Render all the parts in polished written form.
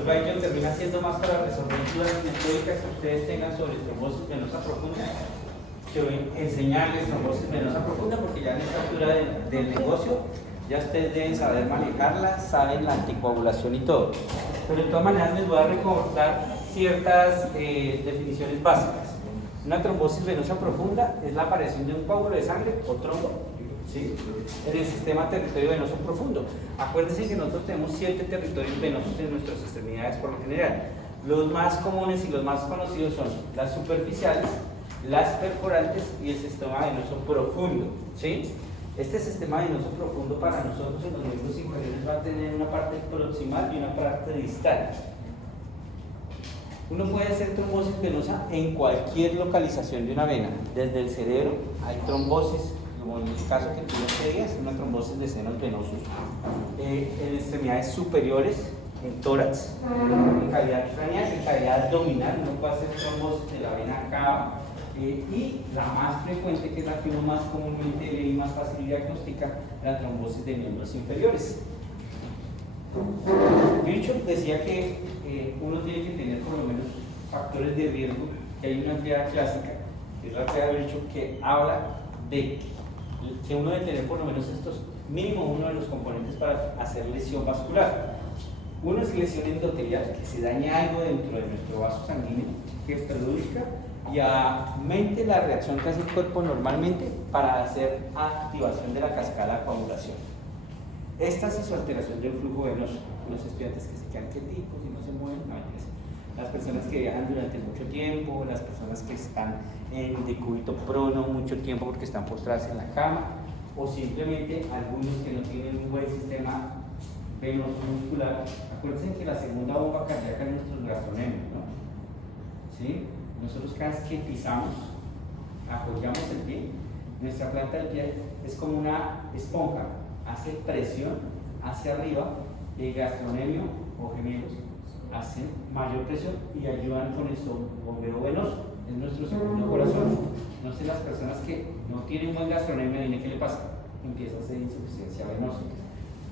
Los Baillo termina siendo más para resolver dudas metódicas que ustedes tengan sobre trombosis venosa profunda, que enseñarles trombosis venosa profunda, porque ya en esta altura del negocio ya ustedes deben saber manejarla, saben la anticoagulación y todo. Pero de todas maneras les voy a recordar ciertas definiciones básicas. Una trombosis venosa profunda es la aparición de un coágulo de sangre o trombo, ¿sí?, en el sistema territorio venoso profundo. Acuérdense que nosotros tenemos 7 territorios venosos en nuestras extremidades por lo general. Los más comunes y los más conocidos son las superficiales, las perforantes y el sistema venoso profundo, ¿sí? Este sistema venoso profundo para nosotros en los miembros inferiores va a tener una parte proximal y una parte distal. Uno puede hacer trombosis venosa en cualquier localización de una vena. Desde el cerebro hay trombosis, como en el caso que tú querías, una trombosis de senos venosos. En extremidades superiores, en tórax, en cavidad craneal, en cavidad abdominal, uno puede hacer trombosis de la vena cava. Y la más frecuente, que es la que uno más comúnmente ve y más fácil diagnostica, la trombosis de miembros inferiores. Virchow decía que uno tiene que tener por lo menos factores de riesgo, que hay una teoría clásica, que es la teoría de Virchow, que habla de que uno debe tener por lo menos estos, mínimo uno de los componentes para hacer lesión vascular. Uno es lesión endotelial, que se daña algo dentro de nuestro vaso sanguíneo, que produzca y aumente la reacción que hace el cuerpo normalmente para hacer activación de la cascada de coagulación. Esta es su alteración del flujo venoso. Los estudiantes que se quedan quieticos y no se mueven, no, las personas que viajan durante mucho tiempo, las personas que están en decúbito prono mucho tiempo porque están postradas en la cama, o simplemente algunos que no tienen un buen sistema venoso muscular. Acuérdense que la segunda bomba cardíaca es nuestro gastronemios, ¿no? ¿Sí? Nosotros cada vez que pisamos, apoyamos el pie, nuestra planta del pie es como una esponja, hace presión hacia arriba, y el gastrocnemio o gemelos hacen mayor presión y ayudan con el bombeo venoso, es nuestro segundo corazón. No sé, las personas que no tienen buen gastrocnemio, ¿qué le pasa? Empieza a hacer insuficiencia venosa.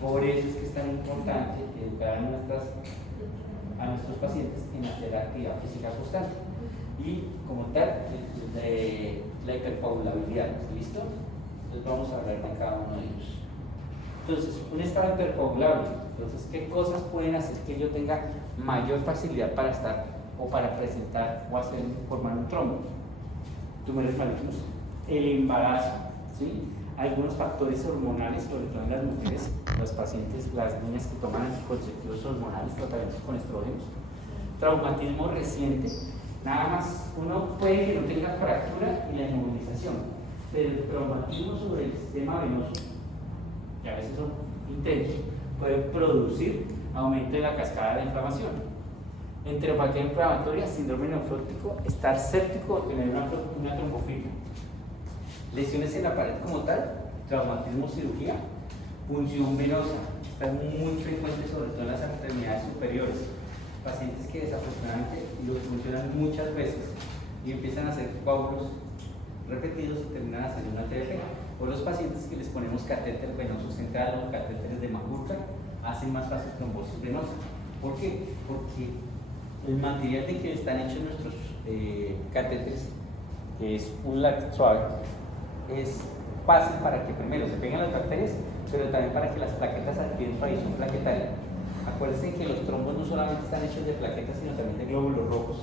Por eso es que es tan importante educar a nuestros pacientes en hacer actividad física constante. Y como tal, la hipercoagulabilidad, ¿listo? Entonces vamos a hablar de cada uno de ellos. Entonces, un estado hipercoagulable, entonces, ¿qué cosas pueden hacer que yo tenga mayor facilidad para estar o para presentar o hacer formar un trombo? Tumores malignos, el embarazo, ¿sí? Algunos factores hormonales, sobre todo en las mujeres, los pacientes, las niñas que toman anticonceptivos hormonales, tratamientos con estrógenos, traumatismo reciente. Nada más, uno puede que no tenga fractura y la inmovilización, pero el traumatismo sobre el sistema venoso, que a veces son intensos, puede producir aumento de la cascada de inflamación. Enteropatía inflamatoria, síndrome nefrótico, estar séptico o tener una trombofilia. Lesiones en la pared como tal, traumatismo, cirugía, punción venosa, están muy frecuentes sobre todo en las extremidades superiores. Pacientes que desafortunadamente lo funcionan muchas veces y empiezan a hacer coágulos repetidos y terminan haciendo una TF. O los pacientes que les ponemos catéter venoso central o catéteres de Magurka hacen más fácil trombosis venosa. ¿Por qué? Porque el material de que están hechos nuestros catéteres, que es un látex suave, es fácil para que primero se peguen las bacterias, pero también para que las plaquetas adquieran tradición plaquetaria. Acuérdense que los trombos no solamente están hechos de plaquetas, sino también de glóbulos rojos,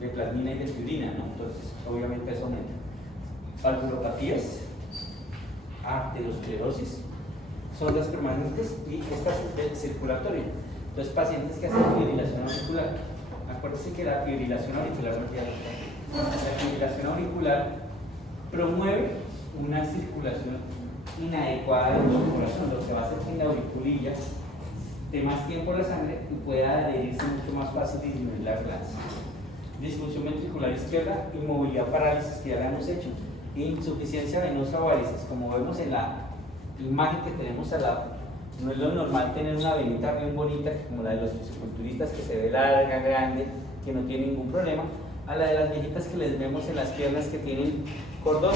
de plasmina y de fibrina, ¿no? Entonces, obviamente eso aumenta. Valvulopatías, arteriosclerosis, son las permanentes y esta es circulatoria. Entonces, pacientes que hacen fibrilación auricular. Acuérdense que la fibrilación auricular, la fibrilación auricular promueve una circulación inadecuada del corazón, lo que va a hacer que la auriculilla de más tiempo la sangre y pueda adherirse mucho más fácil y disminuir la ambulancia. Disfunción ventricular izquierda, inmovilidad, parálisis, que ya la hemos hecho. Insuficiencia venosa o varices, como vemos en la imagen que tenemos al lado. No es lo normal tener una venita bien bonita, como la de los fisiculturistas, que se ve larga, grande, que no tiene ningún problema, a la de las viejitas que les vemos en las piernas que tienen cordón.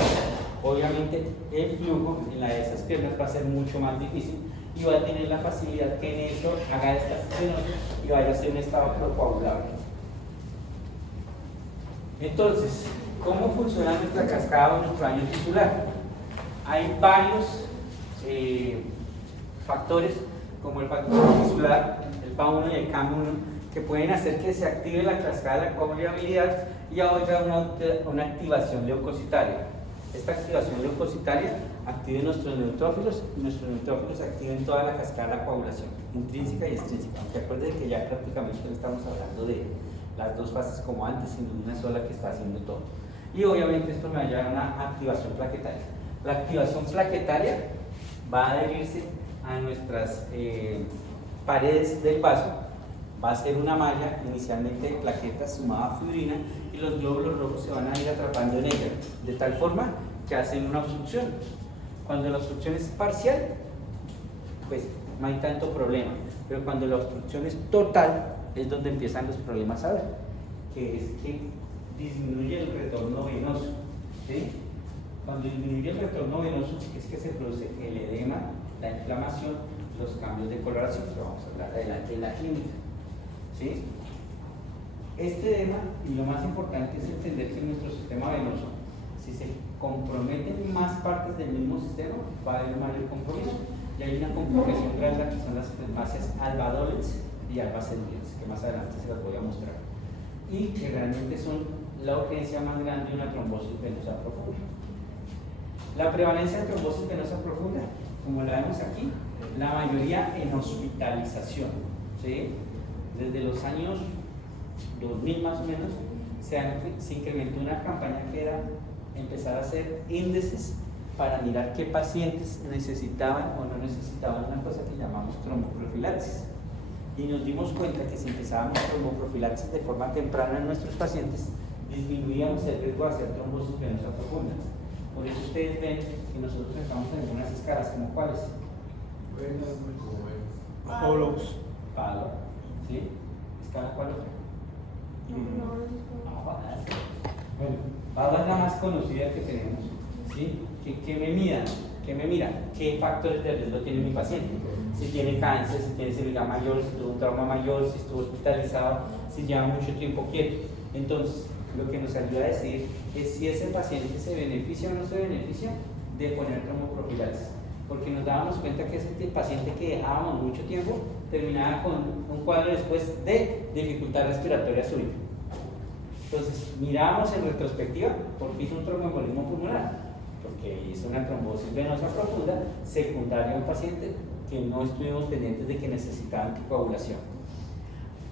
Obviamente el flujo en la de esas piernas va a ser mucho más difícil y va a tener la facilidad que en eso haga descanso venoso y vaya a ser un estado procoagulable. Entonces, ¿cómo funciona nuestra cascada o nuestro daño tisular? Hay varios factores, como el factor tisular, el PA1 y el CAM1, que pueden hacer que se active la cascada de la coagulabilidad y haya una activación leucocitaria. Esta activación leucocitaria activa nuestros neutrófilos y nuestros neutrófilos activan toda la cascada de la coagulación, intrínseca y extrínseca. Aunque acuérdense que ya prácticamente no estamos hablando de las dos fases como antes, sino una sola que está haciendo todo. Y obviamente esto me va a llevar a una activación plaquetaria. La activación plaquetaria va a adherirse a nuestras paredes del vaso, va a ser una malla inicialmente de plaquetas sumada a fibrina y los glóbulos rojos se van a ir atrapando en ella, de tal forma que hacen una obstrucción. Cuando la obstrucción es parcial, pues no hay tanto problema, pero cuando la obstrucción es total, es donde empiezan los problemas ahora, que es que disminuye el retorno venoso, ¿sí? Cuando disminuye el retorno venoso es que se produce el edema, la inflamación, los cambios de coloración, que vamos a hablar adelante en la clínica, ¿sí? Este edema, y lo más importante es entender que nuestro sistema venoso, si se comprometen más partes del mismo sistema, va a haber mayor compromiso. Y hay una compromisión grande que son las fascias alba-dolens y alba-cedulens, que más adelante se las voy a mostrar. Y que realmente son la urgencia más grande de una trombosis venosa profunda. La prevalencia de trombosis venosa profunda, como la vemos aquí, la mayoría en hospitalización, ¿sí? Desde los años 2000 más o menos, se incrementó una campaña que era empezar a hacer índices para mirar qué pacientes necesitaban o no necesitaban una cosa que llamamos tromboprofilaxis. Y nos dimos cuenta que si empezábamos tromboprofilaxis de forma temprana en nuestros pacientes, disminuíamos el riesgo de hacer trombosis venosa profunda. Por eso ustedes ven que nosotros estamos en algunas escalas, ¿como cuáles? Palos. Palo, ¿sí? ¿Escala cuál otra? Bueno, Palo es la más conocida que tenemos, ¿sí? Que me miran, qué factores de riesgo tiene mi paciente. Si tiene cáncer, si tiene cirugía mayor, si tuvo un trauma mayor, si estuvo hospitalizado, si lleva mucho tiempo quieto. Entonces, lo que nos ayuda a decir es si ese paciente se beneficia o no se beneficia de poner tromboprofilaxis. Porque nos dábamos cuenta que ese paciente que dejábamos mucho tiempo terminaba con un cuadro después de dificultad respiratoria súbita. Entonces, mirábamos en retrospectiva porque hizo un tromboembolismo pulmonar, porque hizo una trombosis venosa profunda secundaria a un paciente que no estuvimos pendientes de que necesitaba anticoagulación.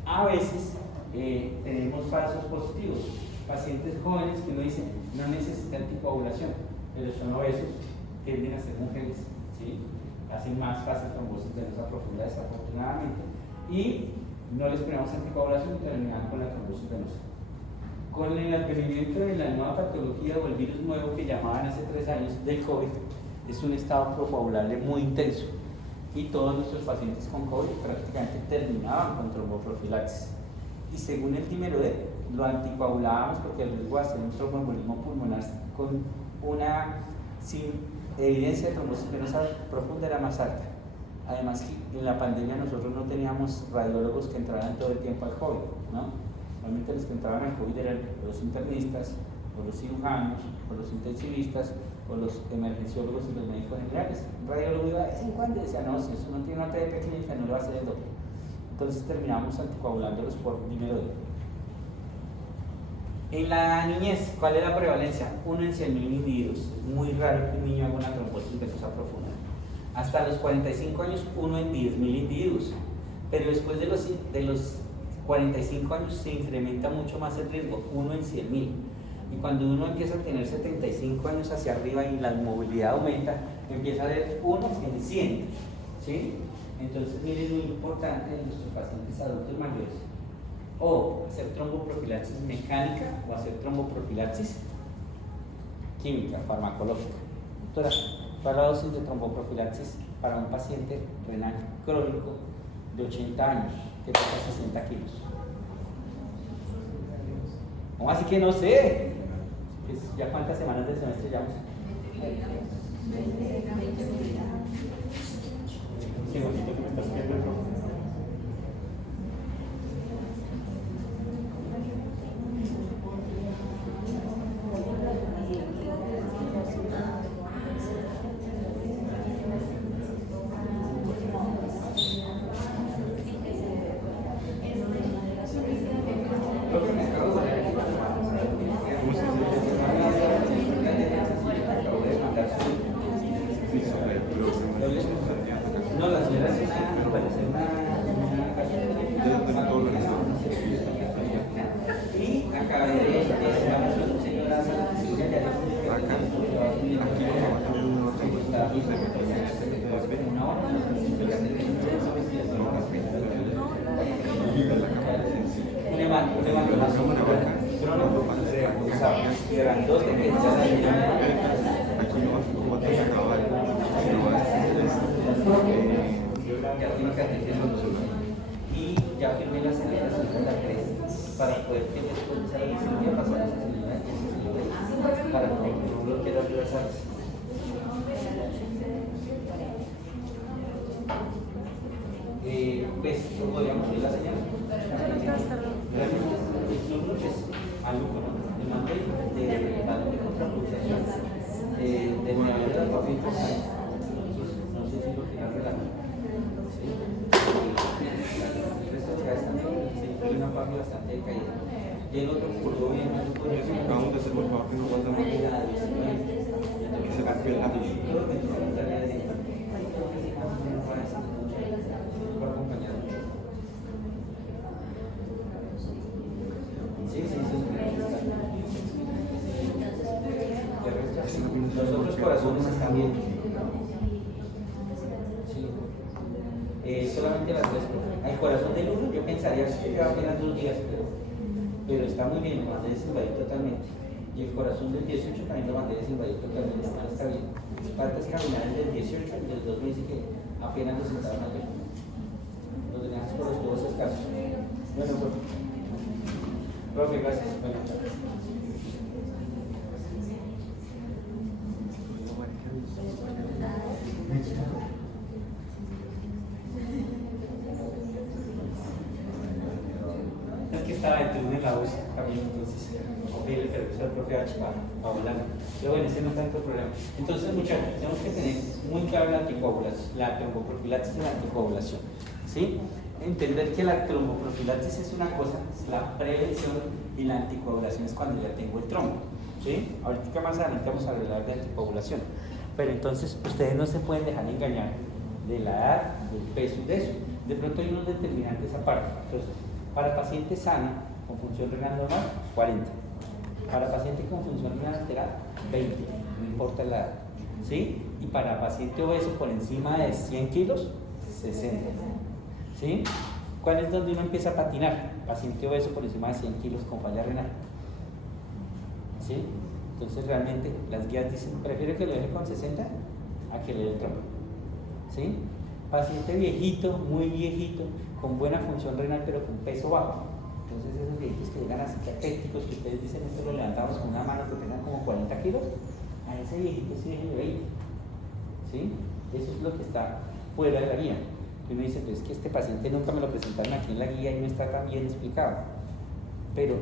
A veces tenemos falsos positivos, pacientes jóvenes que uno dice no necesitan anticoagulación, pero son obesos, tienden a ser mujeres, ¿sí? Hacen más fácil trombosis venosa profunda desafortunadamente y no les ponemos anticoagulación y terminan con la trombosis venosa. Con el advenimiento de la nueva patología o el virus nuevo que llamaban hace 3 años del COVID, es un estado procoagulable muy intenso y todos nuestros pacientes con COVID prácticamente terminaban con tromboprofilaxis. Y según el dímero D, lo anticoagulábamos porque el riesgo de hacer un tromboembolismo pulmonar con una sin evidencia de trombosis venosa profunda era más alta. Además, en la pandemia nosotros no teníamos radiólogos que entraran todo el tiempo al COVID, ¿no? Normalmente los que entraban al COVID eran los internistas, o los cirujanos, o los intensivistas, o los emergenciólogos y los médicos generales. Un radiólogo iba de vez en cuando y decía, no, si eso no tiene una TDP clínica no le va a hacer el doble. Entonces terminamos anticoagulándolos por dímero D. En la niñez, ¿cuál es la prevalencia? 1 en 100.000 individuos. Es muy raro que un niño haga una trombosis venosa profunda. Hasta los 45 años, 1 en 10.000 individuos. Pero después de los 45 años se incrementa mucho más el riesgo, 1 en 100.000. Y cuando uno empieza a tener 75 años hacia arriba y la movilidad aumenta, empieza a haber 1 en 100. ¿Sí? Entonces, miren lo importante de nuestros pacientes adultos mayores. O hacer tromboprofilaxis mecánica o hacer tromboprofilaxis química, farmacológica. Doctora, ¿cuál es la dosis de tromboprofilaxis para un paciente renal crónico de 80 años que pesa 60 kilos? ¿Cómo así que no sé? ¿Ya cuántas semanas del semestre llevamos? segundito que me está subiendo el rojo. No, la señora es una, parece y acá de señora y ya firmé la aceleración de la 3 para poder que después de esa licencia pasar a esa señora y esa señora para que no lo quiera regresar. Pues lo podríamos ir la señal. Algo de mando de contrapulsación de nueva de la papel. No sé si lo quieran relajar. Una parte bastante caída. Y el otro curso bien más por eso. Acabamos de hacer por favor que no pasa nada. Que se rompió el lápiz. Los otros corazones están bien. Solamente las tres. El corazón del 1 yo pensaría que lleva apenas 2 días, pero está muy bien, lo mandé desinvadir totalmente. Y el corazón del 18 también lo mandé desinvadir totalmente, está bien. Partes caminales del 18 y del 2 me dice que apenas lo sentaron ayer. Los demás por los todos escasos. Bueno, pues. Profe, gracias. Bueno. Es que estaba de turno en la voz también, entonces el profesor profe H para hablar. Pero bueno, ese no es tanto problema. Entonces, muchachos, tenemos que tener muy claro la anticoagulación, la tromboprofilaxis y la anticoagulación. ¿Sí? Entender que la tromboprofilaxis es una cosa, es la prevención, y la anticoagulación es cuando ya tengo el trombo. ¿Sí? Ahorita más adelante vamos a hablar de anticoagulación. Pero entonces, ustedes no se pueden dejar engañar de la edad, del peso y de eso. De pronto hay unos determinantes aparte. Entonces, para paciente sano con función renal normal, 40. Para paciente con función renal alterada, 20. No importa la edad. ¿Sí? Y para paciente obeso por encima de 100 kilos, 60. ¿Sí? ¿Cuál es donde uno empieza a patinar? Paciente obeso por encima de 100 kilos con falla renal. ¿Sí? Entonces realmente las guías dicen, prefiero que lo deje con 60 a que le dé el trombo. ¿Sí? Paciente viejito, muy viejito, con buena función renal pero con peso bajo. Entonces esos viejitos que llegan así catéticos, que ustedes dicen esto lo levantamos con una mano que tengan como 40 kilos, a ese viejito sí déjenle 20. ¿Sí? Eso es lo que está fuera de la guía. Y uno dice, pues es que este paciente nunca me lo presentaron aquí en la guía y no está tan bien explicado. Pero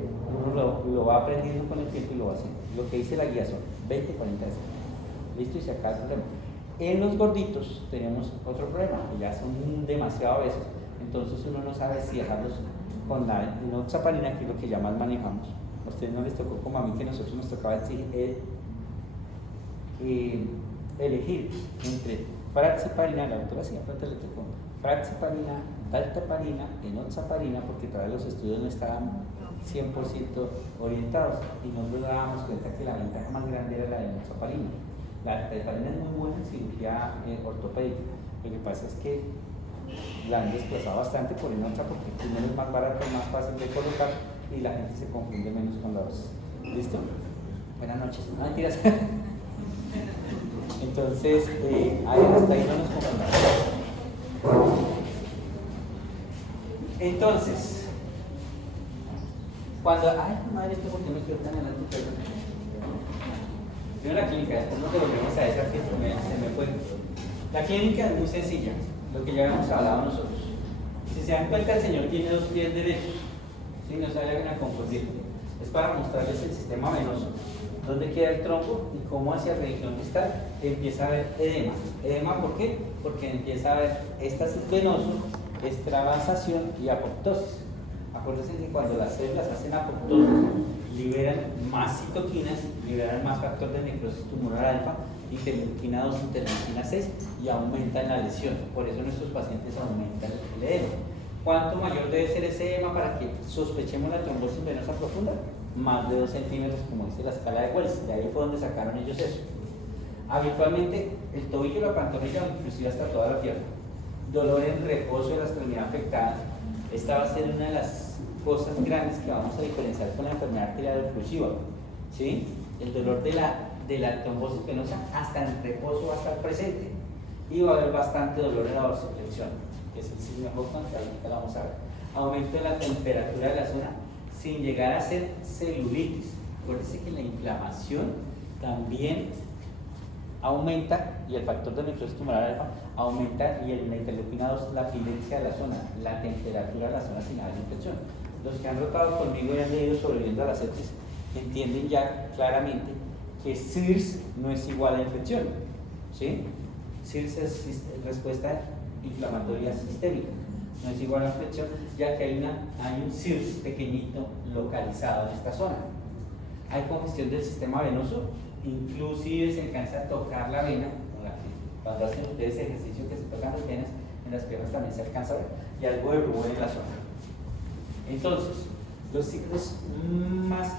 uno lo va aprendiendo con el tiempo y lo va haciendo. Lo que dice la guía son 20, 40 veces. Listo, y se acaba el problema. En los gorditos tenemos otro problema, que ya son demasiado veces. Entonces uno no sabe si dejarlos con la enoxaparina, que es lo que ya más manejamos. A ustedes no les tocó como a mí, que nosotros nos tocaba elegir entre fraxiparina, la doctora siempre le tocó fraxiparina, dalteparina, enoxaparina, porque todavía los estudios no estaban 100% orientados y nosotros dábamos cuenta que la ventaja más grande era la de enoxaparina. La dalteparina es muy buena en cirugía ortopédica. Lo que pasa es que la han desplazado bastante por enoxa porque primero es más barato, más fácil de colocar y la gente se confunde menos con la dosis. ¿Listo? Buenas noches. No mentiras. Entonces, hasta ahí no nos confundamos. Entonces, cuando. Ay, madre, ¿esto por qué me quedo tan adelante? Primero la clínica, después nos devolvemos a esa que se me fue. La clínica es muy sencilla. lo que ya habíamos hablado nosotros. Si se dan cuenta, el Señor tiene dos pies derechos, ¿sí? No se vayan a confundir. Es para mostrarles el sistema venoso, dónde queda el tronco y cómo hacia la región distal empieza a haber edema. ¿Edema por qué? Porque empieza a haber éxtasis venoso, extravasación y apoptosis. Acuérdense que cuando las células hacen apoptosis, liberan más citoquinas, liberan más factor de necrosis tumoral alfa, interleuquina 2, interleuquina 6 y aumentan la lesión. Por eso nuestros pacientes aumentan el edema. ¿Cuánto mayor debe ser ese edema para que sospechemos la trombosis venosa profunda? Más de 2 centímetros, como dice la escala de Wells. De ahí fue donde sacaron ellos eso. Habitualmente, el tobillo, la pantorrilla, inclusive hasta toda la pierna. Dolor en reposo de la extremidad afectada. Esta va a ser una de las cosas grandes que vamos a diferenciar con la enfermedad arterial oclusiva, ¿sí? El dolor de la trombosis venosa hasta en reposo va a estar presente y va a haber bastante dolor en la dorsiflexión, que es el signo de Hoffman, que ahorita lo vamos a ver. Aumento de la temperatura de la zona sin llegar a ser celulitis. Acuérdense que la inflamación también aumenta y el factor de necrosis tumoral alfa aumenta y la interleuquina 2 la pirencia de la zona, la temperatura de la zona sin haber infección. Los que han rotado conmigo y han leído Sobreviviendo a la sepsis entienden ya claramente que SIRS no es igual a infección, ¿sí? SIRS es respuesta inflamatoria sistémica, no es igual a infección, ya que hay un SIRS pequeñito localizado en esta zona. Hay congestión del sistema venoso, inclusive se alcanza a tocar la vena, cuando hacen ustedes ejercicio que se tocan las venas, en las piernas también se alcanza a ver, y algo de rubor en la zona. Entonces, los signos más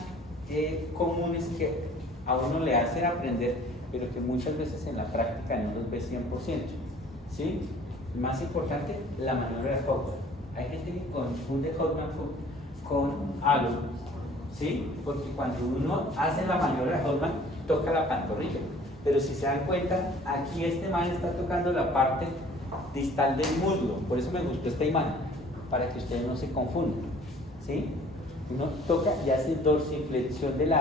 comunes que a uno le hacen aprender, pero que muchas veces en la práctica no los ve 100%, ¿sí? Más importante, la maniobra de Hoffman. Hay gente que confunde Hoffman con algo, ¿sí? Porque cuando uno hace la maniobra de Hoffman, toca la pantorrilla. Pero si se dan cuenta, aquí este man está tocando la parte distal del muslo. Por eso me gustó esta imagen, para que ustedes no se confundan, ¿sí? Uno toca y hace dorsiflexión del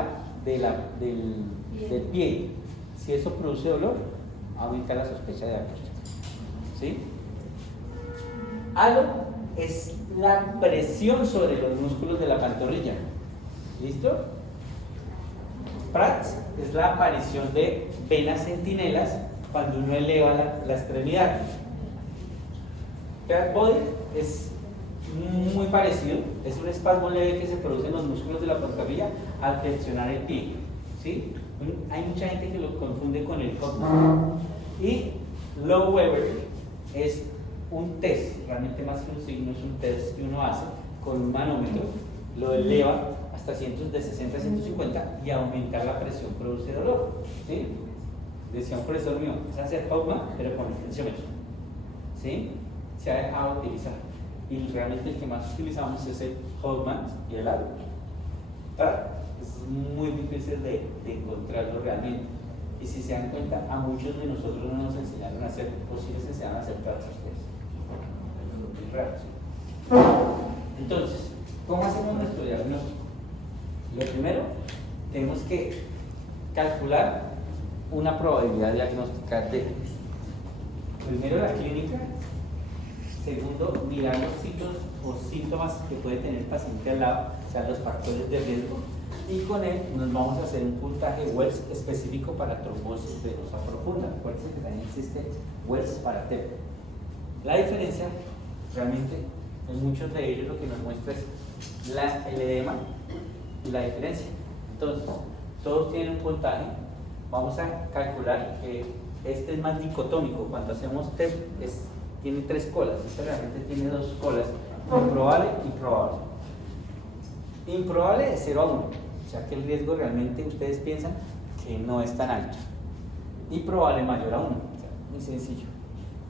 pie. Si eso produce dolor, aumenta la sospecha de diagnóstico, ¿sí? Halo es la presión sobre los músculos de la pantorrilla. ¿Listo? Prats es la aparición de venas centinelas cuando uno eleva la extremidad. Pear body es muy parecido, es un espasmo leve que se produce en los músculos de la pantorrilla al flexionar el pie, ¿sí? Hay mucha gente que lo confunde con el Hoffman. Y Low Weber es un test, realmente más que un signo, es un test que uno hace con un manómetro, lo eleva hasta cientos de 60 a 150 y aumentar la presión produce dolor, ¿sí? Decía un profesor mío, es hacer Hoffman pero con el tensiómetro, ¿sí? Se ha dejado de utilizar y realmente el que más utilizamos es el Hoffman y el Halo. Es muy difícil de encontrarlo realmente y si se dan cuenta, a muchos de nosotros no nos enseñaron a hacer, o si les enseñaron a hacer prácticas, es raro, ¿sí? Entonces, ¿cómo hacemos nuestro diagnóstico? Lo primero, tenemos que calcular una probabilidad diagnóstica de, primero, la clínica, segundo, mirar los signos o síntomas que puede tener el paciente al lado, o sea, los factores de riesgo, y con él nos vamos a hacer un puntaje Wells específico para trombosis venosa profunda. Acuérdense que también existe Wells para TEP. La diferencia, realmente, en muchos de ellos lo que nos muestra es el edema y la diferencia. Entonces, todos tienen un puntaje. Vamos a calcular que este es más dicotómico. Cuando hacemos TEP tiene 3 colas. Este realmente tiene 2 colas: improbable y probable. Improbable es 0 a 1, o sea que el riesgo realmente ustedes piensan que no es tan alto. Y probable mayor a 1, o sea, muy sencillo.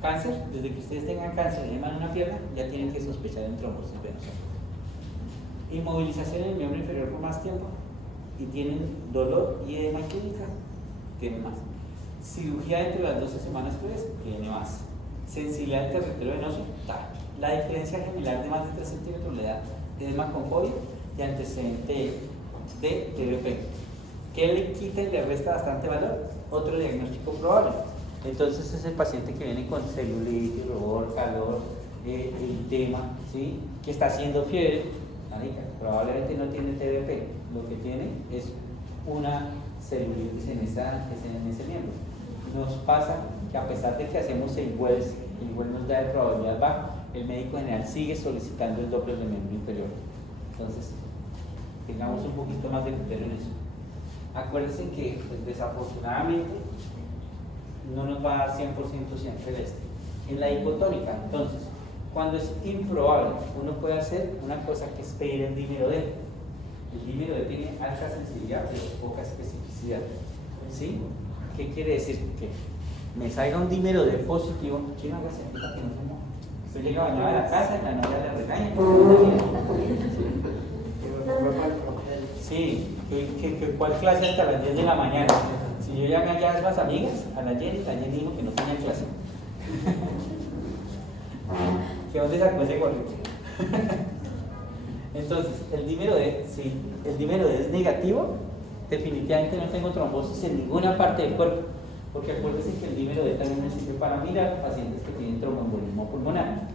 Cáncer, desde que ustedes tengan cáncer y en una pierna, ya tienen que sospechar en trombosis venosa. Inmovilización del miembro inferior por más tiempo y tienen dolor y edema clínica, tienen más. Cirugía entre las 12 semanas pues tiene más. Sensibilidad del territorio venoso, tal. La diferencia gemelar de más de 3 centímetros le da edema con fobia y antecedente de TBP. ¿Qué le quita y le resta bastante valor? Otro diagnóstico probable. Entonces es el paciente que viene con celulitis, rubor, calor, eritema, ¿sí? Que está haciendo fiebre, marica, probablemente no tiene TBP, lo que tiene es una celulitis en ese miembro. Nos pasa que a pesar de que hacemos el Wells nos da de probabilidad baja, el médico general sigue solicitando el Doppler del miembro inferior. Entonces, tengamos un poquito más de criterio en eso. Acuérdense que pues, desafortunadamente no nos va a dar 100% siempre el este. En la hipotónica, entonces, cuando es improbable, uno puede hacer una cosa que es pedir el dímero D. El dímero D tiene alta sensibilidad pero poca especificidad. ¿Sí? ¿Qué quiere decir? Que me salga un dímero D positivo, ¿quién haga sentita que no se moja? Usted llega bañado a la casa y la novia le regaña. Sí, ¿cuál clase hasta las 10 de la mañana? Si yo ya gané a las amigas, a la Jenny dijo que no tenía clase. ¿Que dónde sacó ese gorrito? Entonces, el dímero D, si el dímero D es negativo, definitivamente no tengo trombosis en ninguna parte del cuerpo, porque acuérdense que el dímero D también me sirve para mirar pacientes que tienen tromboembolismo pulmonar,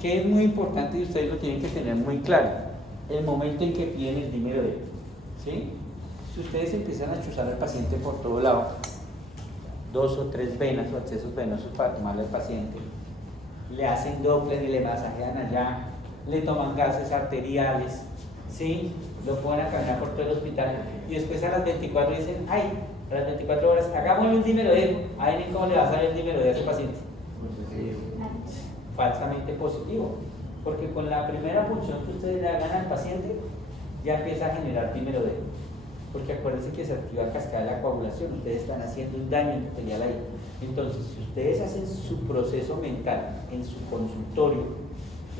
que es muy importante y ustedes lo tienen que tener muy claro, el momento en que piden el dímero D, ¿sí? Si ustedes empiezan a chuzar al paciente por todo lado, 2 o 3 venas o accesos venosos para tomarle al paciente, le hacen Doppler y le masajean allá, le toman gases arteriales, ¿sí? Lo ponen a caminar por todo el hospital y después a las 24 dicen, ay, a las 24 horas, hagámosle un dímero D. Ahí cómo le va a salir el dímero D a ese paciente. Falsamente positivo, porque con la primera función que ustedes le hagan al paciente, ya empieza a generar dímero D. Porque acuérdense que se activa cascada de la coagulación, ustedes están haciendo un daño endotelial ahí. Entonces, si ustedes hacen su proceso mental en su consultorio,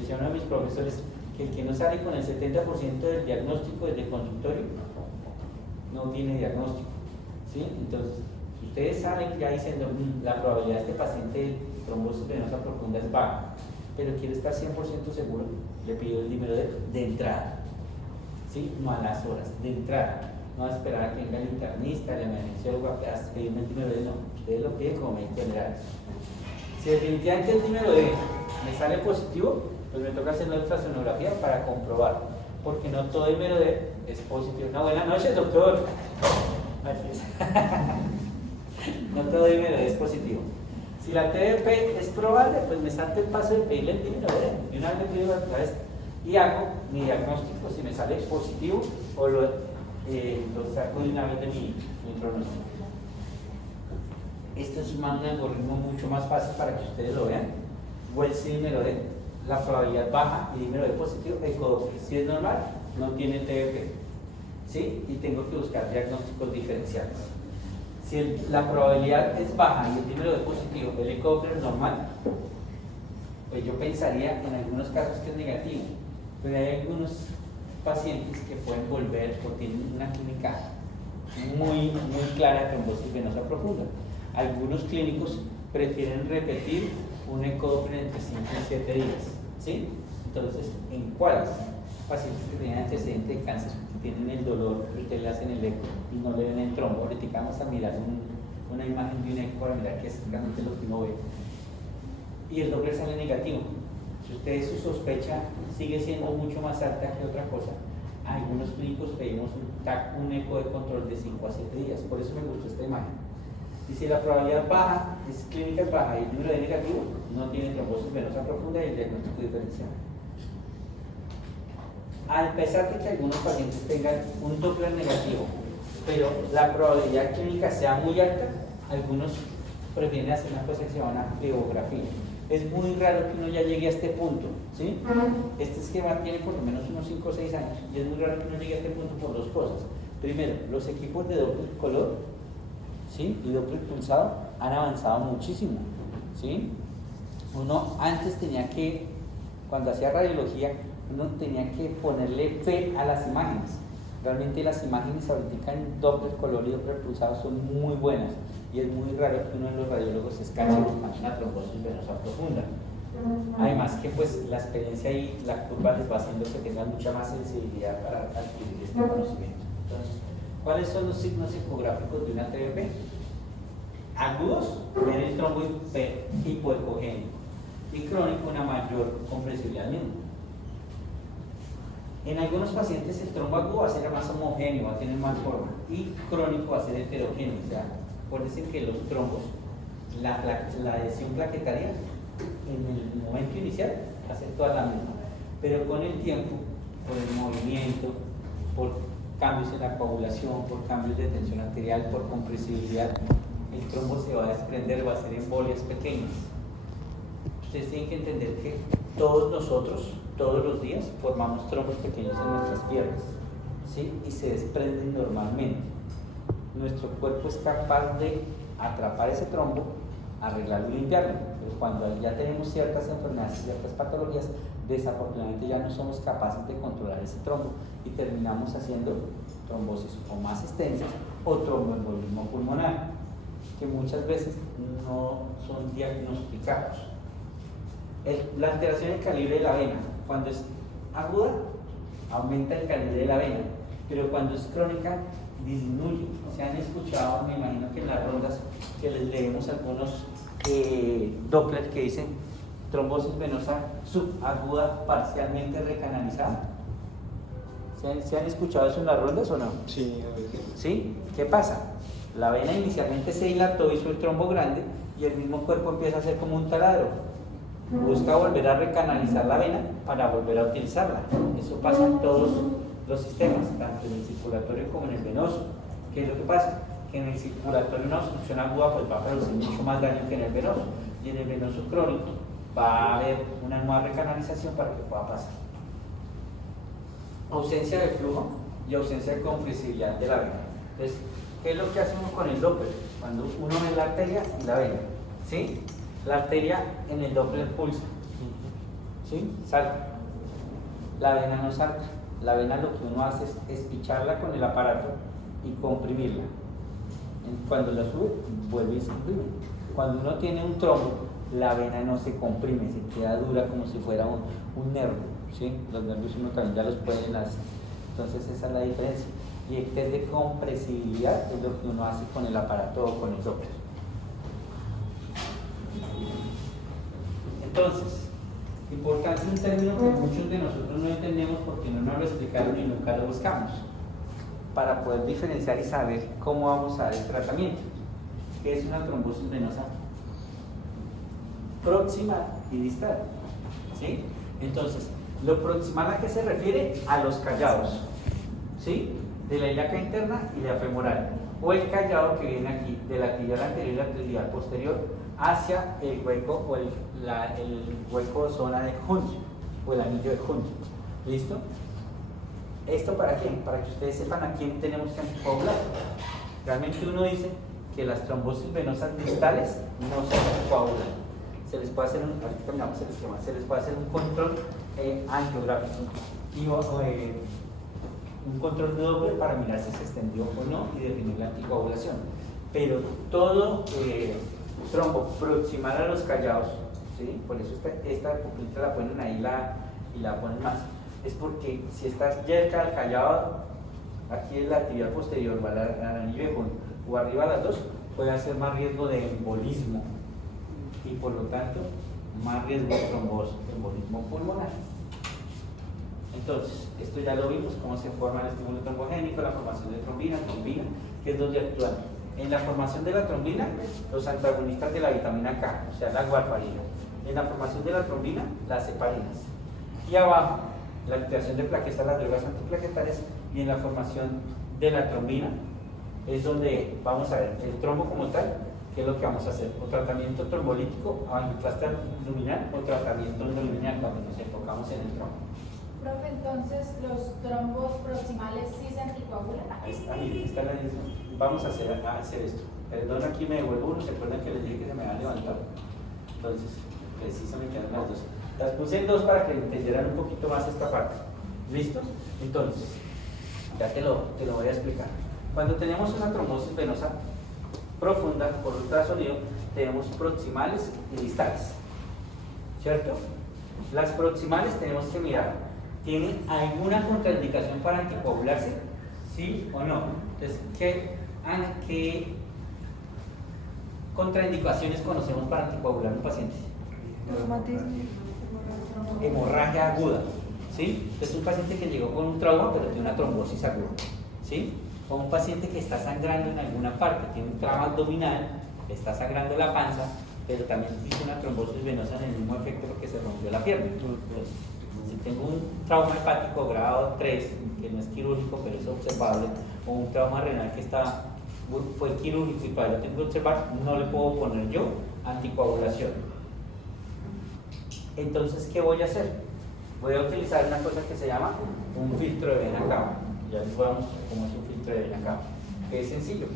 decía uno de mis profesores, que el que no sale con el 70% del diagnóstico desde el consultorio, no tiene diagnóstico, ¿sí? Entonces, si ustedes saben ya diciendo, la probabilidad de este paciente de trombosis venosa profunda es baja, pero quiere estar 100% seguro, le pido el dímero de entrada, ¿sí? No a las horas, de entrada. No a esperar a que venga el internista, el emergenciólogo a pedirme el dímero D, no. Ustedes lo piden como médico general. Si definitivamente el dímero D me sale positivo, pues me toca hacer la ultrasonografía para comprobar, porque no todo dímero D es positivo. No, buenas noches, doctor. No todo dímero D es positivo. Si la TDP es probable, pues me salto el paso de pedirle el dímero D. Y una vez le pido otra vez y hago mi diagnóstico si me sale positivo o lo saco de una vez de mi pronóstico. Esto es un algoritmo mucho más fácil para que ustedes lo vean. Wells dímero D, la probabilidad baja y dímero D positivo, ecodoppler. Si es normal, no tiene TBP, ¿sí? Y tengo que buscar diagnósticos diferenciales. Si la probabilidad es baja y el dímero D positivo, el ecodoppler es normal, pues yo pensaría en algunos casos que es negativo, pero hay algunos pacientes que pueden volver o tienen una clínica muy clara de trombosis venosa profunda. Algunos clínicos prefieren repetir un ecodoppler entre 5 y 7 días, ¿sí? Entonces, ¿en cuáles? Pacientes que tienen antecedente de cáncer, que tienen el dolor, que ustedes le hacen el eco y no le ven el trombo. Ahorita vamos a mirar una imagen de un eco para mirar que es realmente lo que uno ve. Y el doppler sale negativo. Si ustedes su sospecha sigue siendo mucho más alta que otra cosa, a algunos clínicos pedimos un eco de control de 5 a 7 días. Por eso me gustó esta imagen. Y si la probabilidad baja, es clínica baja y el número de negativo, no tiene trombosis venosa profunda y el diagnóstico diferencial. A pesar de que algunos pacientes tengan un Doppler negativo, pero la probabilidad clínica sea muy alta, algunos prefieren hacer una cosa que se llama una fluorografía. Es muy raro que uno ya llegue a este punto, ¿sí? Este esquema tiene por lo menos unos 5 o 6 años y es muy raro que uno llegue a este punto por dos cosas. Primero, los equipos de Doppler color, ¿sí? Y Doppler pulsado han avanzado muchísimo, ¿sí? Uno antes tenía que, cuando hacía radiología, uno tenía que ponerle fe a las imágenes. Realmente las imágenes ahorita en Doppler color y Doppler pulsado son muy buenas y es muy raro que uno de los radiólogos escache una trombosis venosa profunda. Además que pues la experiencia y la curva les va haciendo que tengan mucha más sensibilidad para adquirir este conocimiento. Entonces, ¿cuáles son los signos ecográficos de una TBP? agudos ven el trombo hipoecogénico y crónico una mayor compresibilidad misma. En algunos pacientes el trombo agudo va a ser más homogéneo, va a tener más forma, y crónico va a ser heterogéneo. O sea, por decir que los trombos, la adhesión plaquetaria en el momento inicial va a ser toda la misma, pero con el tiempo, por el movimiento, por cambios en la coagulación, por cambios de tensión arterial, por compresibilidad, el trombo se va a desprender, va a ser embolias pequeñas. Ustedes tienen que entender que todos nosotros, todos los días, formamos trombos pequeños en nuestras piernas, ¿sí? Y se desprenden normalmente. Nuestro cuerpo es capaz de atrapar ese trombo, arreglarlo y limpiarlo. Pero cuando ya tenemos ciertas enfermedades, ciertas patologías, desafortunadamente ya no somos capaces de controlar ese trombo y terminamos haciendo trombosis o más extensas o tromboembolismo pulmonar, que muchas veces no son diagnosticados. La alteración del calibre de la vena, cuando es aguda, aumenta el calibre de la vena, pero cuando es crónica, disminuye. Se han escuchado, me imagino que en las rondas que les leemos algunos Doppler que dicen trombosis venosa subaguda parcialmente recanalizada. ¿Se han escuchado eso en las rondas o no? Sí, a veces. ¿Sí? ¿Qué pasa? La vena inicialmente se dilató, hizo el trombo grande y el mismo cuerpo empieza a hacer como un taladro. Busca volver a recanalizar la vena para volver a utilizarla. Eso pasa en todos los sistemas, tanto en el circulatorio como en el venoso. ¿Qué es lo que pasa? Que en el circulatorio una obstrucción aguda pues va a producir mucho más daño que en el venoso, y en el venoso crónico va a haber una nueva recanalización para que pueda pasar. Ausencia de flujo y ausencia de compresibilidad de la vena. Entonces, ¿qué es lo que hacemos con el Doppler? Cuando uno ve la arteria y la vena, ¿sí? La arteria en el Doppler pulsa, ¿sí? Salta. La vena no salta. La vena lo que uno hace es picharla con el aparato y comprimirla. Cuando la sube, vuelve y se comprime. Cuando uno tiene un trombo, la vena no se comprime, se queda dura como si fuera un nervio, ¿sí? Los nervios uno también ya los puede enlazar. Entonces esa es la diferencia. Y el test de compresibilidad es lo que uno hace con el aparato o con el Doppler. Entonces, importante un término que muchos de nosotros no entendemos porque no nos lo explicaron y nunca lo buscamos, para poder diferenciar y saber cómo vamos a dar el tratamiento. ¿Qué es una trombosis venosa? Proximal y distal, ¿sí? Entonces, lo proximal ¿a qué se refiere? A los callados, ¿sí? De la ilíaca interna y la femoral, o el callado que viene aquí de la tibial anterior y la tibial posterior hacia el hueco o el hueco zona de Hunch o el anillo de Hunch. ¿Listo? ¿Esto para quién? Para que ustedes sepan a quién tenemos que anticoagular. Realmente uno dice que las trombosis venosas distales no se anticoagulan. Se les puede hacer un control angiográfico y un control de Doppler para mirar si se extendió o no y definir la anticoagulación. Pero todo trombo proximal a los callados, ¿sí? Por eso esta poquita la ponen ahí y la ponen más. Es porque si estás cerca del callado, aquí en la tibial posterior o al anillo de Hunch o arriba a las dos, puede hacer más riesgo de embolismo y por lo tanto más riesgo de tromboembolismo pulmonar. Entonces, esto ya lo vimos, cómo se forma el estímulo trombogénico, la formación de trombina, que es donde actúan. En la formación de la trombina, los antagonistas de la vitamina K, o sea, la warfarina. En la formación de la trombina, las heparinas. Y abajo, la activación de plaquetas, las drogas antiplaquetarias, y en la formación de la trombina, es donde vamos a ver el trombo como tal, qué es lo que vamos a hacer, o tratamiento trombolítico, angioplastia luminal, o tratamiento no luminal, cuando nos enfocamos en el trombo. Profe, entonces los trombos proximales sí se anticoagulan. Ahí está la decisión. Vamos a hacer esto. Perdón, aquí me devuelvo uno. ¿Se acuerdan que les dije que se me va a levantar? Entonces, precisamente quedan las dos. Las puse en dos para que entendieran un poquito más esta parte. ¿Listo? Entonces, ya te lo voy a explicar. Cuando tenemos una trombosis venosa profunda por ultrasonido, tenemos proximales y distales. ¿Cierto? Las proximales tenemos que mirar. ¿Tienen alguna contraindicación para anticoagularse? ¿Sí o no? Entonces, ¿qué contraindicaciones conocemos para anticoagular en un paciente? Hemorragia aguda, ¿sí? Es un paciente que llegó con un trauma pero tiene una trombosis aguda, ¿sí? O un paciente que está sangrando en alguna parte, tiene un trauma abdominal, está sangrando la panza, pero también hizo una trombosis venosa en el mismo efecto porque se rompió la pierna. Entonces, si tengo un trauma hepático grado 3, que no es quirúrgico pero es observable, o un trauma renal que fue quirúrgico y todavía lo tengo que observar, no le puedo poner yo anticoagulación. Entonces, ¿qué voy a hacer? Voy a utilizar una cosa que se llama un filtro de vena cava. Ya les voy a mostrar cómo es un filtro de vena cava, que es sencillo.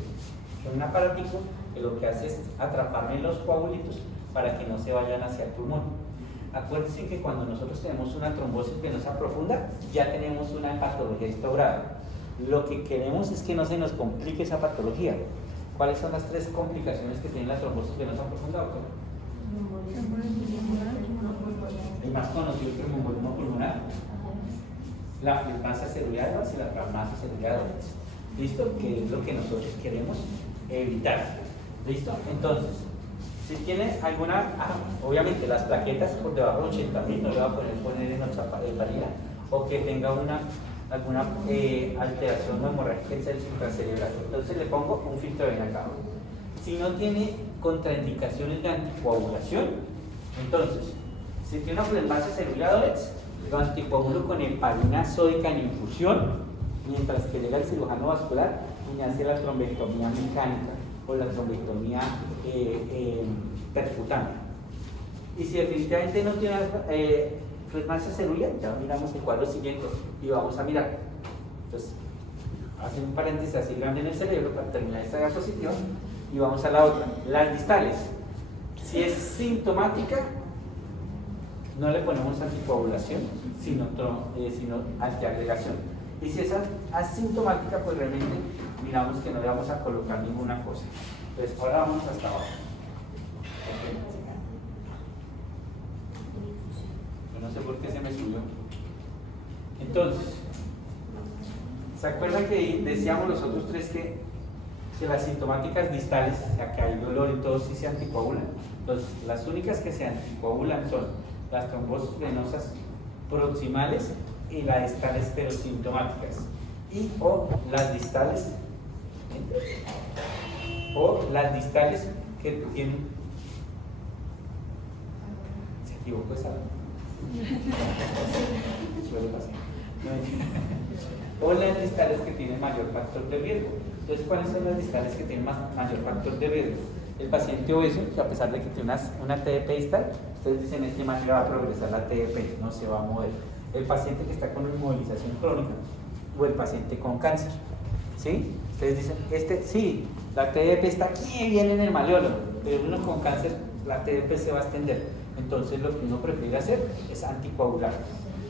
Es un aparatico que lo que hace es atraparme los coagulitos para que no se vayan hacia el pulmón. Acuérdense que cuando nosotros tenemos una trombosis venosa profunda, ya tenemos una patología instaurada. Lo que queremos es que no se nos complique esa patología. ¿Cuáles son las 3 complicaciones que tiene la trombosis venosa profunda, doctor? El más conocido, el tromboembolismo pulmonar, la fibromialgia celular y la traumasia celular. ¿Listo? Que es lo que nosotros queremos evitar. ¿Listo? Entonces, si tiene alguna, obviamente las plaquetas por debajo de 80.000 no le va a poner en nuestra heparina, o que tenga alguna alteración hemorrágica intracerebral. Entonces le pongo un filtro de vena cava. Si no tiene contraindicaciones de anticoagulación, entonces, si tiene una fibromialgia celular, lo anticoagulo con heparina sódica en infusión, mientras que llega el cirujano vascular y me hace la trombectomía mecánica o la trombectomía percutánea. Y si definitivamente no tiene fibromialgia celular, ya miramos el cuadro siguiente y vamos a mirar. Entonces, hacen un paréntesis así grande en el cerebro para terminar esta diapositiva y vamos a la otra. Las distales, si es sintomática, no le ponemos anticoagulación, sino antiagregación. Y si es asintomática, pues realmente miramos que no le vamos a colocar ninguna cosa. Entonces, ahora vamos hasta abajo. Yo no sé por qué se me subió. Entonces, ¿se acuerdan que decíamos los otros 3 que las sintomáticas distales, o sea, que hay dolor y todo, sí se anticoagulan? Entonces, las únicas que se anticoagulan son las trombosis venosas proximales y las distales pero sintomáticas, o las distales que tienen, se equivocó esa, suele pasar, o las distales que tienen mayor factor de riesgo. Entonces, ¿cuáles son las distales que tienen mayor factor de riesgo? El paciente obeso, que a pesar de que tiene una TDP distal, ustedes dicen, este man le va a progresar la TDP, no se va a mover. El paciente que está con inmovilización crónica o el paciente con cáncer, ¿sí? Ustedes dicen, sí, la TDP está aquí bien en el maleolo, pero uno con cáncer, la TDP se va a extender. Entonces, lo que uno prefiere hacer es anticoagular.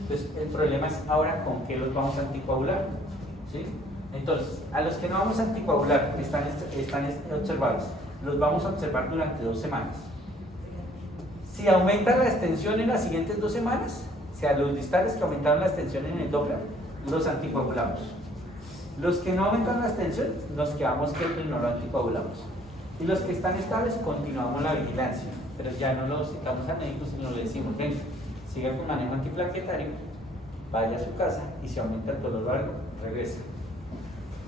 Entonces, el problema es ahora con qué los vamos a anticoagular, ¿sí? Entonces, a los que no vamos a anticoagular, están observados, los vamos a observar durante 2 semanas. Si aumenta la extensión en las siguientes 2 semanas, o sea, los distales que aumentaron la extensión en el Doppler, los anticoagulamos. Los que no aumentan la extensión, nos quedamos quietos y no lo anticoagulamos. Y los que están estables, continuamos la vigilancia, pero ya no lo citamos al médico, sino le decimos, ven, siga con manejo antiplaquetario, vaya a su casa y si aumenta el dolor o algo, regresa.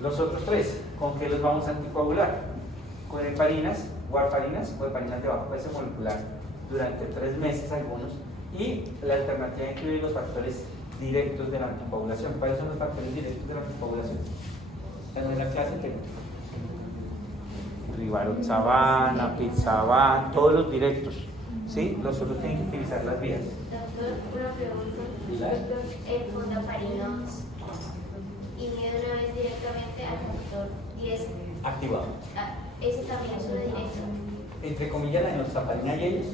Los otros 3, ¿con qué los vamos a anticoagular? Con heparinas, warfarinas o heparinas de bajo peso molecular durante 3 meses algunos, y la alternativa incluye los factores directos de la anticoagulación. ¿Cuáles son los factores directos de la anticoagulación? En la clase que rivaroxaban, apixaban, todos los directos, ¿sí? Los otros tienen que utilizar las vías. Doctor, una pregunta. El fondaparinos inhibe una vez directamente al factor 10 Activado. Ese también es uno directo. Entre comillas, la enoxaparina y ellos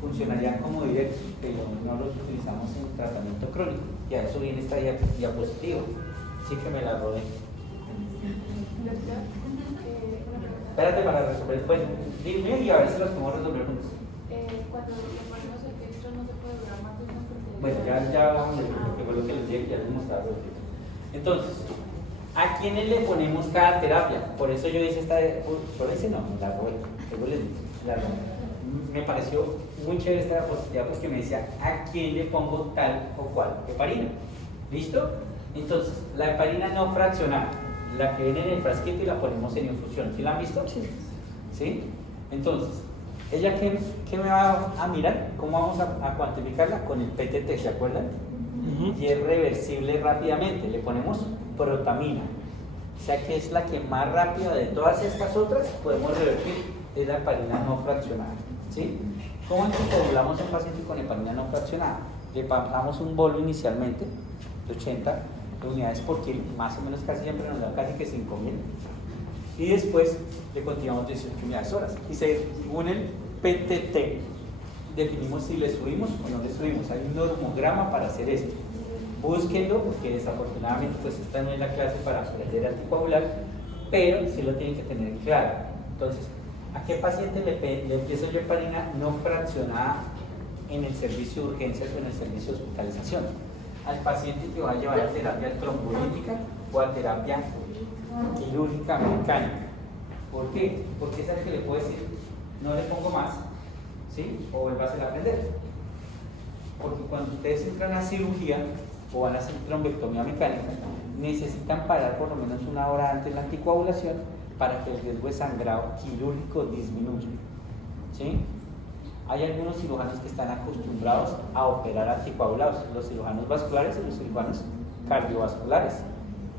funcionarían como directos, pero no los utilizamos en tratamiento crónico. Y a eso viene esta diapositiva. Sí que me la robé. Espérate para resolver. Bueno, dime y a ver si los podemos resolver juntos. Cuando le ponemos el filtro no se puede durar más de una. Bueno, ya vamos a ver, porque fue lo que les dije, ya les mostraba. Entonces, ¿A quiénes le ponemos cada terapia? Por eso yo hice esta, por ese no, la robé, me pareció muy chévere esta diapositiva porque me decía a quién le pongo tal o cual heparina. ¿Listo? Entonces, la heparina no fraccionada, la que viene en el frasquito y la ponemos en infusión. ¿Sí la han visto? ¿Sí? Entonces, ¿ella qué me va a mirar? ¿Cómo vamos a cuantificarla? Con el PTT, ¿se acuerdan? Y es reversible rápidamente, le ponemos protamina, o sea que es la que más rápida de todas estas otras podemos revertir, es la heparina no fraccionada, ¿sí? ¿Cómo anticoagulamos a un paciente con heparina no fraccionada? Le pasamos un bolo inicialmente de 80 unidades por kilo, más o menos casi siempre nos da casi que 5.000, y después le continuamos 18 unidades horas, y según el PTT definimos si le subimos o no le subimos. Hay un normograma para hacer esto. Búsquenlo, porque desafortunadamente pues esta no es la clase para aprender a anticoagular, pero sí lo tienen que tener claro. Entonces, ¿a qué paciente le empiezo yo heparina no fraccionada en el servicio de urgencias o en el servicio de hospitalización? Al paciente que va a llevar a terapia trombolítica o a terapia quirúrgica mecánica. ¿Por qué? Porque es el que le puedo decir, no le pongo más, ¿sí? O vuelvas a aprender. Porque cuando ustedes entran a cirugía o van a hacer trombectomía mecánica, necesitan parar por lo menos una hora antes la anticoagulación para que el riesgo de sangrado quirúrgico disminuya, ¿sí? Hay algunos cirujanos que están acostumbrados a operar anticoagulados, los cirujanos vasculares y los cirujanos cardiovasculares.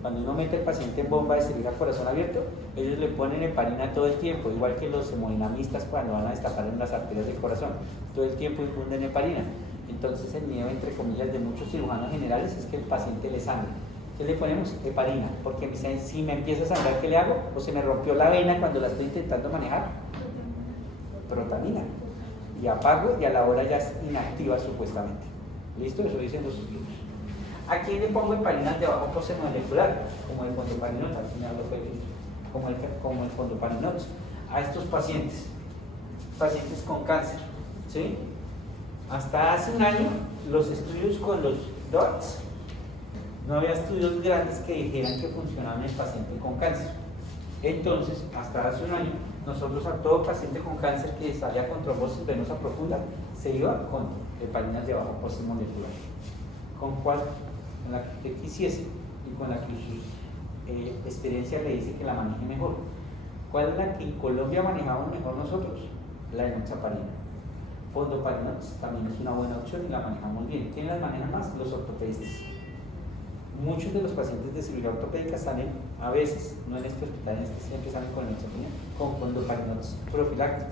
Cuando uno mete al paciente en bomba de cirugía a corazón abierto, ellos le ponen heparina todo el tiempo, igual que los hemodinamistas cuando van a destapar en las arterias del corazón, todo el tiempo infunden heparina. Entonces el miedo, entre comillas, de muchos cirujanos generales es que el paciente le sangre. ¿Qué le ponemos? Heparina, porque me dicen, si me empieza a sangrar, ¿qué le hago? O se me rompió la vena cuando la estoy intentando manejar. Protamina. Y apago y a la hora ya es inactiva supuestamente. ¿Listo? Eso dicen los estudios. ¿A quién le pongo heparinas de bajo coste molecular? Como el fondoparinol, al final lo fue como el fondoparinol. A estos pacientes con cáncer, ¿sí? Hasta hace un año, los estudios con los DOTS, no había estudios grandes que dijeran que funcionaban en el paciente con cáncer. Entonces, hasta hace un año, nosotros a todo paciente con cáncer que salía con trombosis venosa profunda, se iba con heparinas de bajo coste molecular. ¿Con cuál? Con la que usted quisiese y con la que su experiencia le dice que la maneje mejor. ¿Cuál es la que en Colombia manejamos mejor nosotros? La enoxaparina. Fondoparinox también es una buena opción y la manejamos bien. ¿Quién las maneja más? Los ortopedistas. Muchos de los pacientes de cirugía ortopédica salen, a veces, no en este hospital, en este siempre salen con enoxaparina, con fondoparinox profiláctica,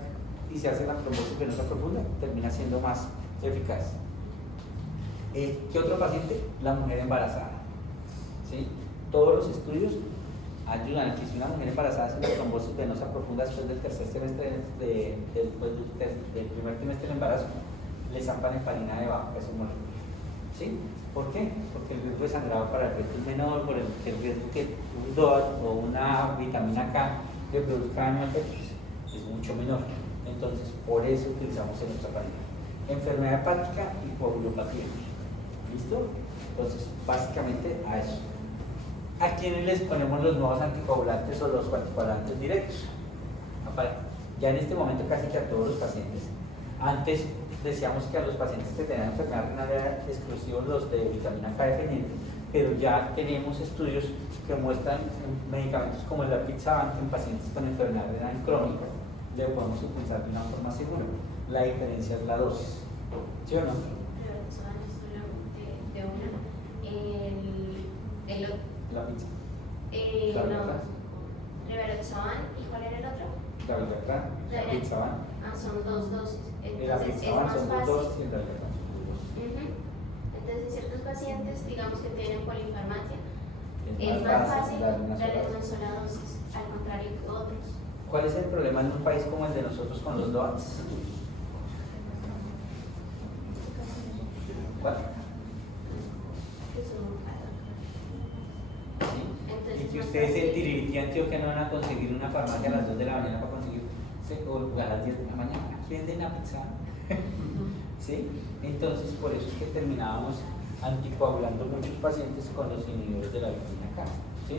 y se hace la trombosis venosa profunda, termina siendo más eficaz. ¿Qué otro paciente? La mujer embarazada, ¿sí? Todos los estudios ayudan a que si una mujer embarazada hace una trombosis venosa profunda después del tercer semestre del primer trimestre del embarazo, le zampan heparina de bajo peso molecular, ¿sí? ¿Por qué? Porque el riesgo de sangrado para el feto es menor, por el riesgo que un DOT o una vitamina K le produzca daño al feto es mucho menor. Entonces, por eso utilizamos el enoxaparina. Enfermedad hepática y coagulopatía. ¿Listo? Entonces, básicamente a eso. ¿A quiénes les ponemos los nuevos anticoagulantes o los anticoagulantes directos? Ya en este momento casi que a todos los pacientes. Antes decíamos que a los pacientes que tenían enfermedad renal eran exclusivos los de vitamina K dependiente, pero ya tenemos estudios que muestran medicamentos como el apixaban en pacientes con enfermedad renal crónica, le podemos utilizar de una forma segura. La diferencia es la dosis, ¿sí o no? La pizza. Levaroxaban, ¿y cuál era el otro? La Vilacran, la Pixaban. Son dos dosis. La Entonces es Pixaban más son dos fácil. dosis y el Vilacran son dos dosis. Entonces, ciertos pacientes, digamos que tienen polifarmacia, Es es más fácil darle una darles sola una sola dosis, al contrario que otros. ¿Cuál es el problema en un país como el de nosotros con los DOATs? ¿Cuál? Que son muy caros. Sí. Entonces, Y que más ustedes en fácil. Tiririti, Antioquia, no van a conseguir una farmacia a las 2 de la mañana para conseguir, o a las 10 de la mañana. Aquí venden la pizza. ¿Sí? Entonces, por eso es que terminábamos anticoagulando muchos pacientes con los inhibidores de la vitamina K. ¿sí?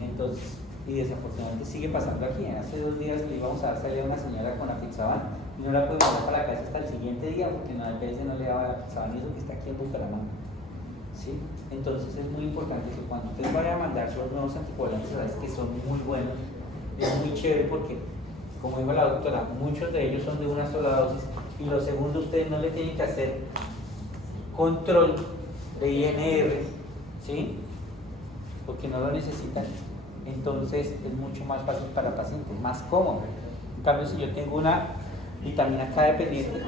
Entonces, y desafortunadamente sigue pasando aquí. Hace 2 días le íbamos a dar salida a una señora con apixaban y no la pudimos mandar para la casa hasta el siguiente día porque en la EPS no le daba apixaban y eso que está aquí en Bucaramanga. ¿Sí? Entonces es muy importante que cuando ustedes vayan a mandar sus nuevos anticoagulantes, sabes que son muy buenos, es muy chévere porque, como dijo la doctora, muchos de ellos son de una sola dosis y lo segundo, ustedes no le tienen que hacer control de INR, ¿sí? Porque no lo necesitan, entonces es mucho más fácil para el paciente, más cómodo. En cambio, si yo tengo una vitamina K dependiente,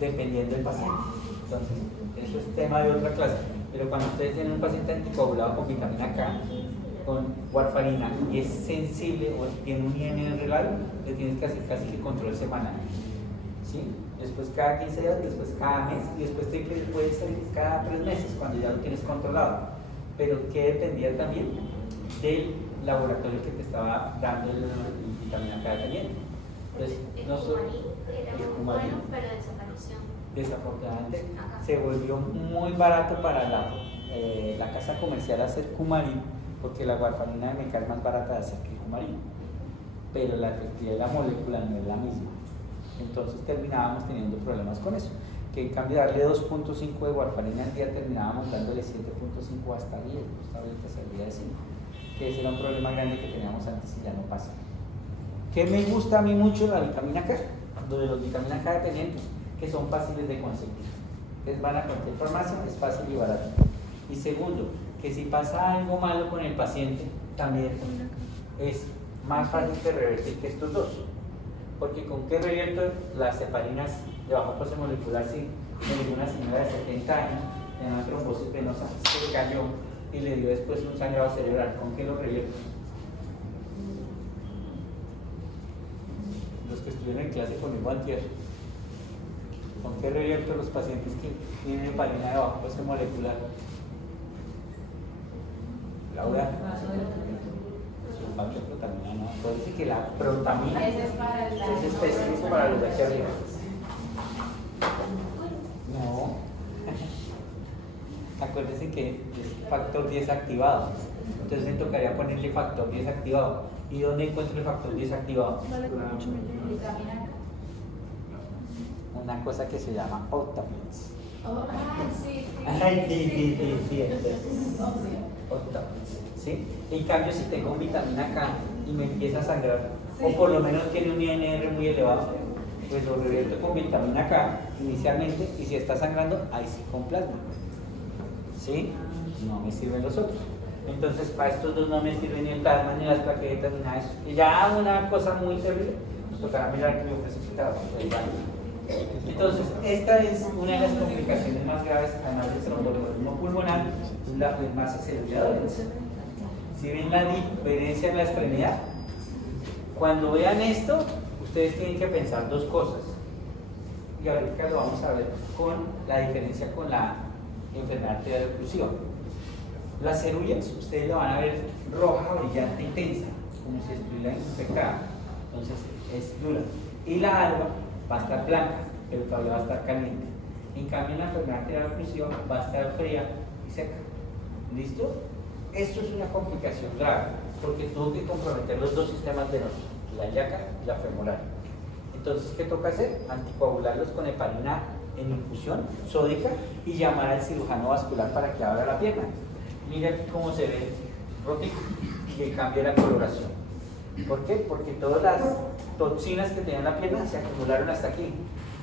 dependiendo del paciente, entonces eso es tema de otra clase, pero cuando ustedes tienen un paciente anticoagulado con vitamina K, con warfarina y es sensible o tiene un INR largo, le tienes que hacer casi que control semanal, ¿sí? Después cada 15 días, después cada mes y después puede ser cada 3 meses cuando ya lo tienes controlado, pero que dependía también del laboratorio que te estaba dando el vitamina K dependiente. Entonces, el bueno, pero desapareció. Desafortunadamente se volvió muy barato para la casa comercial hacer Cumarín, porque la warfarina de Meca es más barata de hacer que Cumarín, pero la efectividad de la molécula no es la misma. Entonces terminábamos teniendo problemas con eso, que en cambio de darle 2.5 de warfarina al día terminábamos dándole 7.5 hasta 10, pues ahorita servía de 5, que ese era un problema grande que teníamos antes y ya no pasa. ¿Qué me gusta a mí mucho? La vitamina K, lo de los vitaminas K dependientes, que son fáciles de conseguir. Ustedes van a cualquier farmacia, es fácil y barato. Y segundo, que si pasa algo malo con el paciente, también es más fácil de revertir que estos dos. Porque con qué revierto las heparinas de bajo peso molecular, si una señora de 70 años tenía una trombosis venosa, se cayó y le dio después un sangrado cerebral, ¿con qué lo revierto? Los que estuvieron en clase conmigo antier, ¿con qué revierto los pacientes que tienen heparina de bajo peso molecular? Laura, sulfato-protamina, no. Entonces dice que la protamina es específico para los de aquí arriba. No. Acuérdense que es factor 10 activado. Entonces me tocaría ponerle factor 10 activado. ¿Y dónde encuentro el factor 10 activado? Una cosa que se llama Octaplex. Ay, sí. Octaplex, ¿sí? En cambio, si tengo vitamina K y me empieza a sangrar, o por lo menos tiene un INR muy elevado, pues lo revierto con vitamina K inicialmente, y si está sangrando, ahí sí con plasma, ¿sí? No me sirven los otros. Entonces, para estos dos no me sirven ni el plasma, ni las plaquetas, ni nada de eso. Y ya una cosa muy terrible, nos tocará mirar que yo necesitaba. Entonces, esta es una de las complicaciones más graves, además del tromboembolismo pulmonar, es la flegmasis celular. Si ven la diferencia en la extremidad, cuando vean esto, ustedes tienen que pensar dos cosas. Y ahorita lo vamos a ver con la diferencia con la enfermedad arterial oclusiva. Las cerullas, ustedes la van a ver roja, brillante y tensa, como si estuviera infectada. Entonces, es dura. Y la alba va a estar blanca, pero todavía va a estar caliente. En cambio, en la enfermedad arterial oclusiva va a estar fría y seca. ¿Listo? Esto es una complicación grave, porque tuvo que comprometer los dos sistemas venosos, la ilíaca y la femoral. Entonces, ¿qué toca hacer? Anticoagularlos con heparina en infusión sódica y llamar al cirujano vascular para que abra la pierna. Mira aquí cómo se ve rótico y que cambia la coloración. ¿Por qué? Porque todas las toxinas que tenía la pierna se acumularon hasta aquí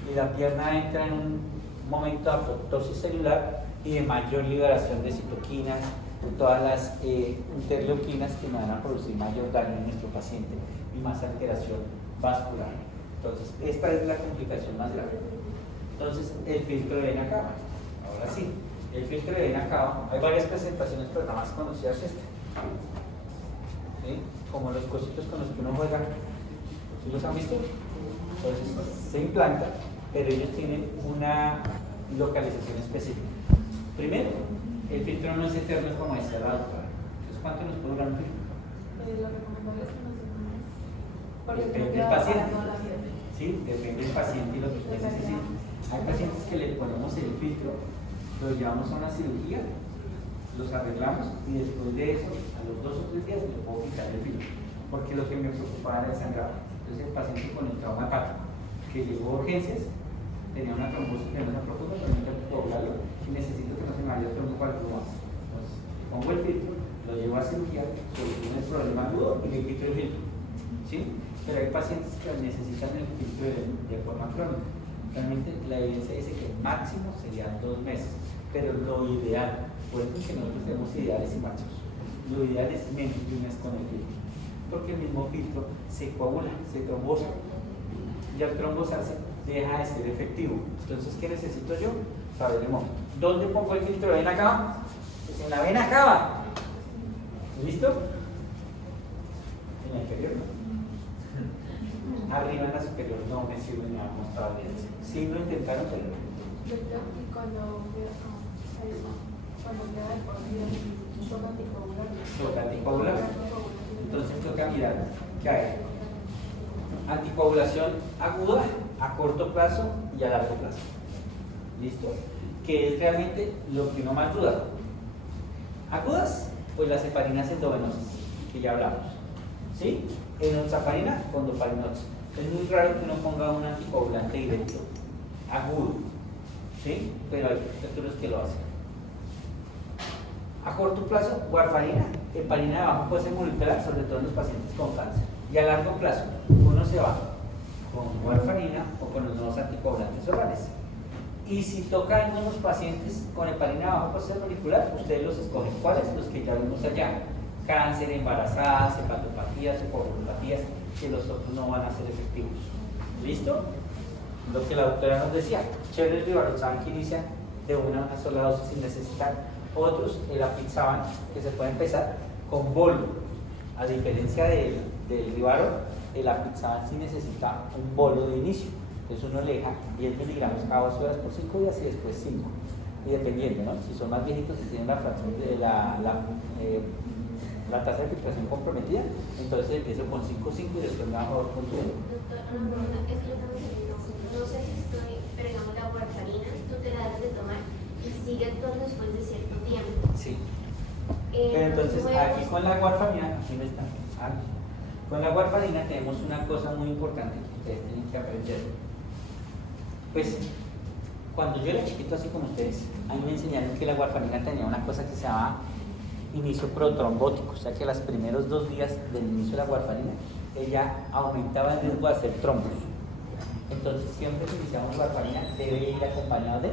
y la pierna entra en un momento de apoptosis celular y de mayor liberación de citoquinas, de todas las interleuquinas que me van a producir mayor daño en nuestro paciente y más alteración vascular. Entonces, esta es la complicación más grave. Entonces, el filtro de vena cava. Ahora sí, el filtro de vena cava, hay varias presentaciones, pero la más conocida es esta. ¿Sí? Como los cositos con los que uno juega. ¿Sí los han visto? Entonces, se implanta, pero ellos tienen una localización específica. Primero, el filtro no es eterno como decía la doctora. Entonces, ¿cuánto nos puede durar un filtro? Depende del paciente. Sí, depende del paciente y lo que usted necesite. Hay pacientes que le ponemos el filtro, lo llevamos a una cirugía los arreglamos y después de eso, a los 2 o 3 días, le puedo quitar el filtro. Porque lo que me preocupaba era el sangrado. Entonces el paciente con el trauma hepático, que llegó a urgencias, tenía una trombosis venosa profunda, pero no puedo hablarlo, y necesito que no se me vaya el trombo para el pulmón. Entonces, pongo el filtro, lo llevo a cirugía, soluciono el problema agudo y le quito el filtro. ¿Sí? Pero hay pacientes que necesitan el filtro de forma crónica. Realmente la evidencia dice que máximo serían 2 meses, pero lo ideal, por eso es que nosotros tenemos ideales y máximos, lo ideal es menos de 1 mes con el filtro, porque el mismo filtro se coagula, se trombosa, y al trombosarse deja de ser efectivo. Entonces, ¿qué necesito yo? Saber el momento. ¿Dónde pongo el filtro de vena cava? Pues en la vena cava. ¿Listo? En la inferior, ¿no? Arriba en la superior no me sirve nada mostrar evidencia. Si lo intentaron, pero no. Doctor, y cuando queda de por vida, toca anticoagular. Toca anticoagular. Entonces toca mirar qué hay. Anticoagulación aguda, a corto plazo y a largo plazo. ¿Listo? Que es realmente lo que uno más duda. Agudas, pues las heparinas endovenosas, que ya hablamos. ¿Sí? Enoxaparina con dopalinox. Es muy raro que uno ponga un anticoagulante directo, agudo. ¿Sí? Pero hay otros que lo hacen. A corto plazo, warfarina, heparina de bajo peso molecular, sobre todo en los pacientes con cáncer. Y a largo plazo, uno se va con warfarina o con los nuevos anticoagulantes orales. Y si toca en unos pacientes con heparina de bajo peso molecular, ustedes los escogen. ¿Cuáles? Los que ya vimos allá. Cáncer, embarazadas, hepatopatías, hepatopatías, que los otros no van a ser efectivos. ¿Listo? Lo que la doctora nos decía, chévere el rivaroxaban que inicia de una sola dosis sin necesitar. Otros, el apixaban, que se puede empezar con bolo. A diferencia del rivaro, el apixaban sí necesita un bolo de inicio. Entonces uno le deja 10 miligramos cada 2 horas por 5 días y después 5. Y dependiendo, ¿no? Si son más viejitos, si tienen la fracción de la tasa de filtración comprometida, entonces empiezo con 5,5 y después me bajo con 2. Doctor, es que yo también no sé si estoy, pero digamos la warfarina, tú te la debes de tomar y sigue actuando después de cierto tiempo. Sí. Pero entonces aquí con la warfarina, aquí no está. Con la warfarina tenemos una cosa muy importante que ustedes tienen que aprender. Pues cuando yo era chiquito así como ustedes, a mí me enseñaron que la warfarina tenía una cosa que se llama inicio protrombótico, o sea que los primeros 2 días del inicio de la warfarina, ella aumentaba el riesgo de hacer trombos. Entonces siempre que iniciamos warfarina debe ir acompañado de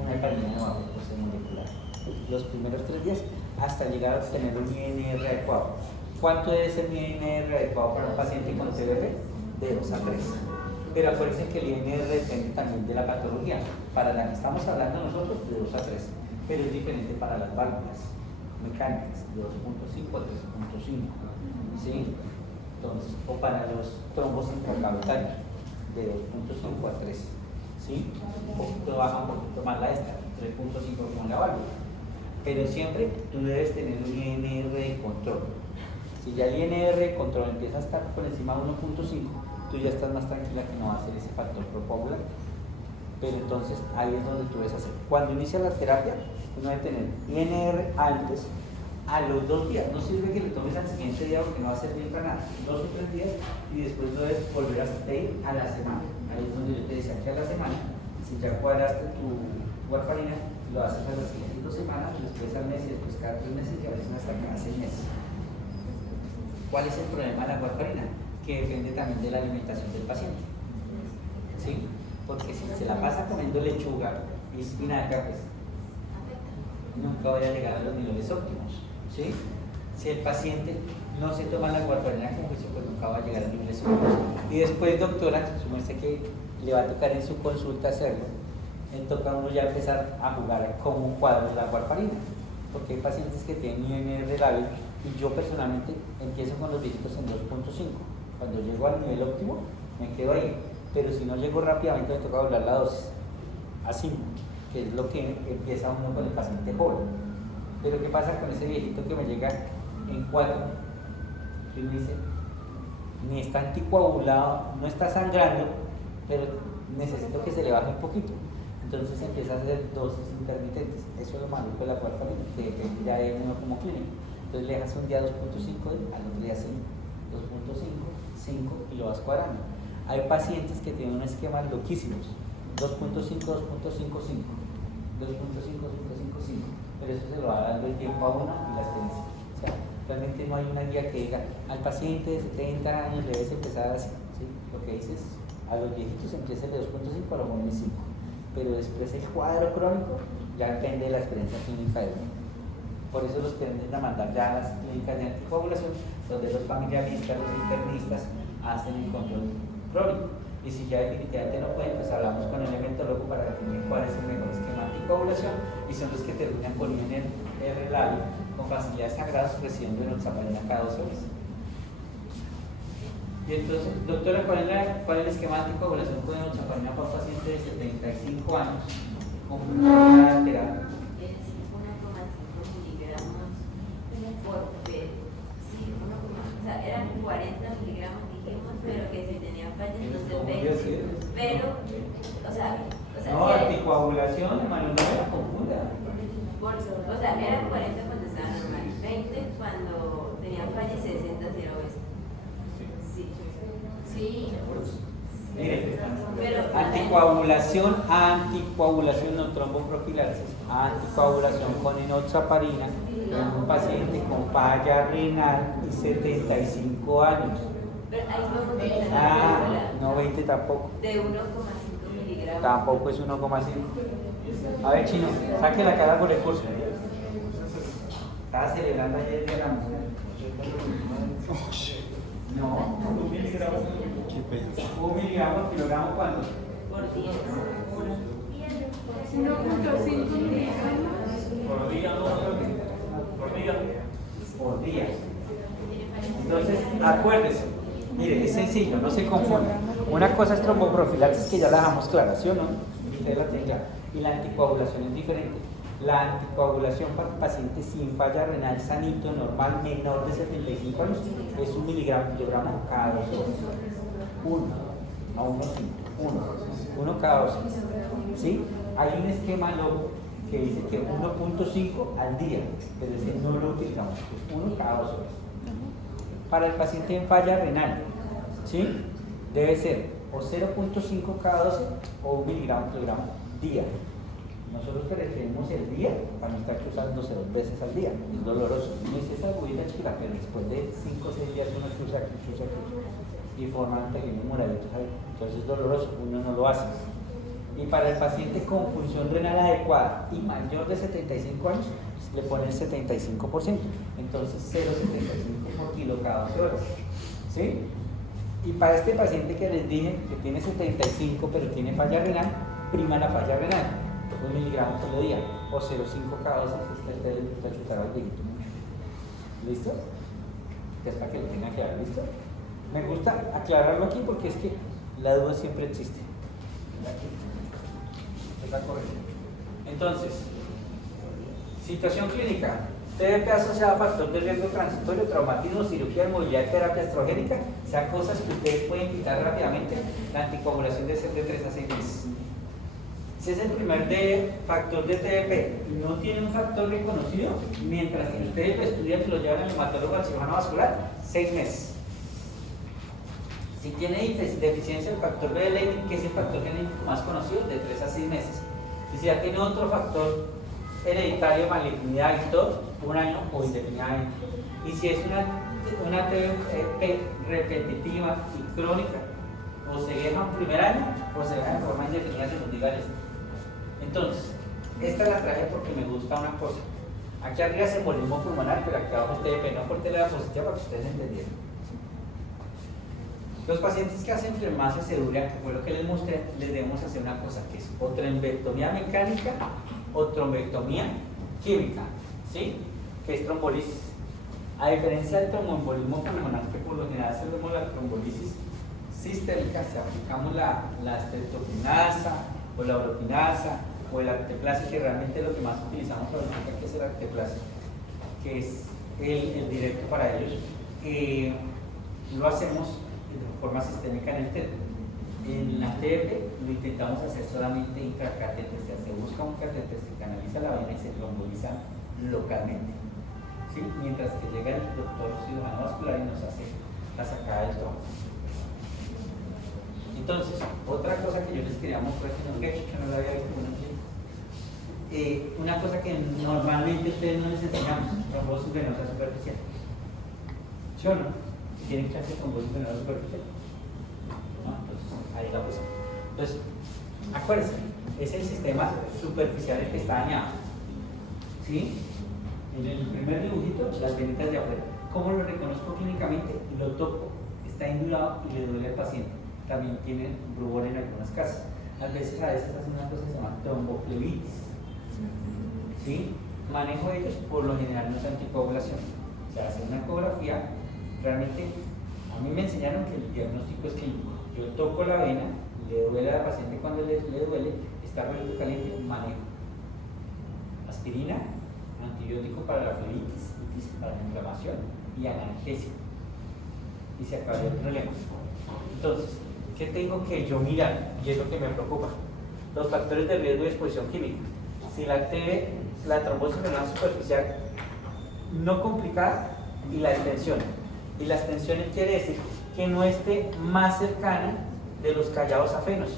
una heparina de bajo peso molecular. Los primeros 3 días hasta llegar a obtener un INR adecuado. ¿Cuánto debe ser mi INR adecuado para un paciente con CBF? De 2 a 3. Pero acuérdense que el INR depende también de la patología. Para la que estamos hablando nosotros, de 2 a 3. Pero es diferente para las válvulas mecánicas, de 2.5 a 3.5. ¿Sí? Entonces, o para los trombos intracavitarios, de 2.5 a 3. ¿Sí? Un poquito baja, un poquito más la esta, 3.5 como la válvula. Pero siempre tú debes tener un INR de control. Si ya el INR de control empieza a estar por encima de 1.5, tú ya estás más tranquila que no va a ser ese factor propogular. Pero entonces ahí es donde tú debes hacer. Cuando inicia la terapia, uno debe tener INR antes, a los 2 días. No sirve que le tomes al siguiente día porque no va a servir para nada. 2 o 3 días y después lo debes volver a ir a la semana. Ahí es donde yo te decía que a la semana, si ya cuadraste tu warfarina, lo haces a las siguientes 2 semanas, después al mes y después cada 3 meses y a veces hasta cada 6 meses. ¿Cuál es el problema de la warfarina? Que depende también de la alimentación del paciente. ¿Sí? Porque si se la pasa comiendo lechuga y espinaca, pues nunca voy a llegar a los niveles óptimos. ¿Sí? Si el paciente no se toma la warfarina como juicio, pues nunca va a llegar a niveles óptimos. Y después, doctora, supóngase que le va a tocar en su consulta hacerlo, entonces toca uno ya empezar a jugar como un cuadro de la warfarina. Porque hay pacientes que tienen INR lábil y yo personalmente empiezo con los viejitos en 2.5. Cuando llego al nivel óptimo, me quedo ahí. Pero si no llego rápidamente, me toca doblar la dosis a 5, que es lo que empieza uno con el paciente joven. Pero ¿qué pasa con ese viejito que me llega en 4? Y me dice, ni está anticoagulado, no está sangrando, pero necesito que se le baje un poquito. Entonces empieza a hacer dosis intermitentes. Eso es lo maluco de la warfarina, que depende ya de uno como clínico. Entonces le dejas un día 2.5, al otro día 5, 2.5, 5 y lo vas cuadrando. Hay pacientes que tienen un esquema loquísimos, 2.5, 2.5, 5, 2.5, 2.5, 5, pero eso se lo va dando el tiempo a uno y la experiencia. O sea, realmente no hay una guía que diga, al paciente de 70 años debes empezar así, ¿sí? Lo que dices, a los viejitos empieza de 2.5 a los jóvenes 5, pero después el cuadro crónico ya depende de la experiencia clínica de uno. Por eso los tienden a mandar ya a las clínicas de anticoagulación, donde los familiaristas, los internistas hacen el control crónico. Y si ya definitivamente no pueden, pues hablamos con el hemetólogo para definir cuál es el mejor esquema de anticoagulación, y son los que terminan poniendo en el labio con facilidades sagradas recibiendo enoxaparina cada 2 horas. Y entonces, doctora, ¿cuál es el esquema de anticoagulación con enoxaparina para un paciente de 75 años con una terapia? Es 1,5 miligramos por vez. Sí, 1, o sea, eran 40 miligramos, dijimos, pero que si tenía falla, entonces 20. Pero, o sea, no, si anticoagulación, hermano, no me la confunda. o sea, eran 40 cuando estaba normal, 20 cuando tenía falla y 60 si era obeso. Sí. Sí. Mire, Pero anticoagulación no tromboprofilaxis, anticoagulación con enoxaparina en un paciente con falla renal y 75 años. pero ahí podemos utilizar la fórmula No 20 tampoco. de 1,5 miligramos. Tampoco es 1,5. A ver, Chino, saque la cara por el curso. Estaba celebrando ayer el día de la mujer. No, 1 miligramo. 1 miligramo por kilogramo, ¿cuándo? Por 10. 1.5 miligramos. Por día, no, por día. Por día. Entonces, acuérdese, mire, es sencillo, no se confunda. Una cosa es tromboprofilaxis, que ya la dejamos clara, ¿sí o no? Usted la tiene clara. Y la anticoagulación es diferente. La anticoagulación para pacientes sin falla renal sanito, normal, menor de 75 años, es 1 miligramo kilogramo cada 2 horas. 1, no 1,5, 1 cada 2 horas. ¿Sí? Hay un esquema loco que dice que 1.5 al día, pero ese no lo utilizamos, es 1 cada 2 horas. Para el paciente en falla renal, ¿sí? Debe ser o 0.5 cada 12 o 1 miligramo kilogramo día. Nosotros preferimos el día para no estar cruzándose 2 veces al día, es doloroso. No es esa agüita chica, pero después de 5 o 6 días uno cruza y forman pequeños moraditos ahí. Entonces es doloroso, uno no lo hace. Y para el paciente con función renal adecuada y mayor de 75 años, le ponen 75%. Entonces 0,75 por kilo cada 12 horas. ¿Sí? Y para este paciente que les dije que tiene 75 pero tiene falla renal, prima la falla renal, 1 miligramo por día o 0,5 cada 12, usted le gusta chutar al dígito. ¿Listo? Que es para que lo tenga claro, ¿listo? Me gusta aclararlo aquí porque es que la duda siempre existe. Entonces, situación clínica. TDP asociado a factor de riesgo transitorio, traumatismo, cirugía de movilidad, terapia estrogénica, sean cosas que ustedes pueden quitar rápidamente. La anticoagulación debe ser de 3 a 6 meses. Si es el primer factor de TDP y no tiene un factor reconocido, mientras que ustedes lo estudian y lo llevan al hematólogo al cirujano vascular, 6 meses. Si tiene deficiencia del factor B de Leydig, que es el factor genético más conocido, de 3 a 6 meses. Y si ya tiene otro factor hereditario, malignidad y todo, 1 año o indefinidamente. Y si es una TDP repetitiva y crónica, o se deja un primer año o se deja de forma indefinida según diga el esto. Entonces, esta la traje porque me gusta una cosa. Aquí arriba es embolismo pulmonar, pero aquí abajo es TDP, no por la diapositiva para que ustedes entendieran. Los pacientes que hacen flemasia sedúrea, que fue lo que les mostré, les debemos hacer una cosa, que es o trombectomía mecánica o trombectomía química, ¿sí? Que es trombolisis. A diferencia del tromboembolismo pulmonar, que por lo general hacemos la trombolisis sistémica, si aplicamos la streptokinasa o la urokinasa o el arteplase, que realmente es lo que más utilizamos ahorita, que es el arteplase, que es el directo para ellos, lo hacemos de forma sistémica en el TED. En la TEP lo intentamos hacer solamente intracatéter, o sea, se busca un catéter, se canaliza la vena y se tromboliza localmente, ¿sí? Mientras que llega el doctor cirujano vascular y nos hace la sacada del trombo. Entonces, otra cosa que yo les quería mostrar que no la había visto una cosa que normalmente ustedes no les enseñamos, trombosis venosa superficial. ¿Sí o no? ¿Tienen clase de trombosis venosa superficial? ¿No? Entonces, ahí la cosa. Entonces, acuérdense, es el sistema superficial el que está dañado. ¿Sí? En el primer dibujito, las venitas de afuera. ¿Cómo lo reconozco clínicamente? Lo toco, está indurado y le duele al paciente. También tiene rubor en algunas casas. A veces hacen una cosa que se llama tromboflebitis. ¿Sí? Manejo de ellos por lo general no es anticoagulación. Se hace una ecografía. Realmente, a mí me enseñaron que el diagnóstico es clínico. Yo toco la vena, le duele al paciente cuando le duele, está realmente caliente, manejo. Aspirina, antibiótico para la flebitis, para la inflamación y analgésico. Y se acaba el problema. Entonces, ¿qué tengo que yo mirar? Y es lo que me preocupa. Los factores de riesgo de exposición química. Si la TB, la trombosis venosa superficial no complicada y la extensión. Y la extensión quiere decir que no esté más cercana de los callados afenos.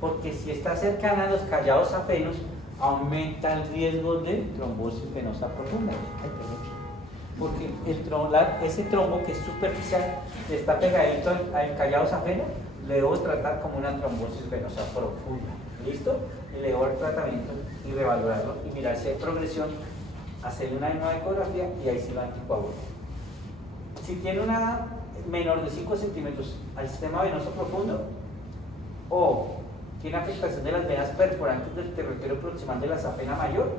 Porque si está cercana a los callados afenos, aumenta el riesgo de trombosis venosa profunda. Porque ese trombo que es superficial, que está pegadito al callado afeno, le debo tratar como una trombosis venosa profunda. ¿Listo? Y le debo el tratamiento y revalorarlo y mirar si hay progresión, hacer una nueva ecografía y ahí sí lo anticoagulo. Si tiene una menor de 5 centímetros al sistema venoso profundo o tiene afectación de las venas perforantes del territorio proximal de la safena mayor,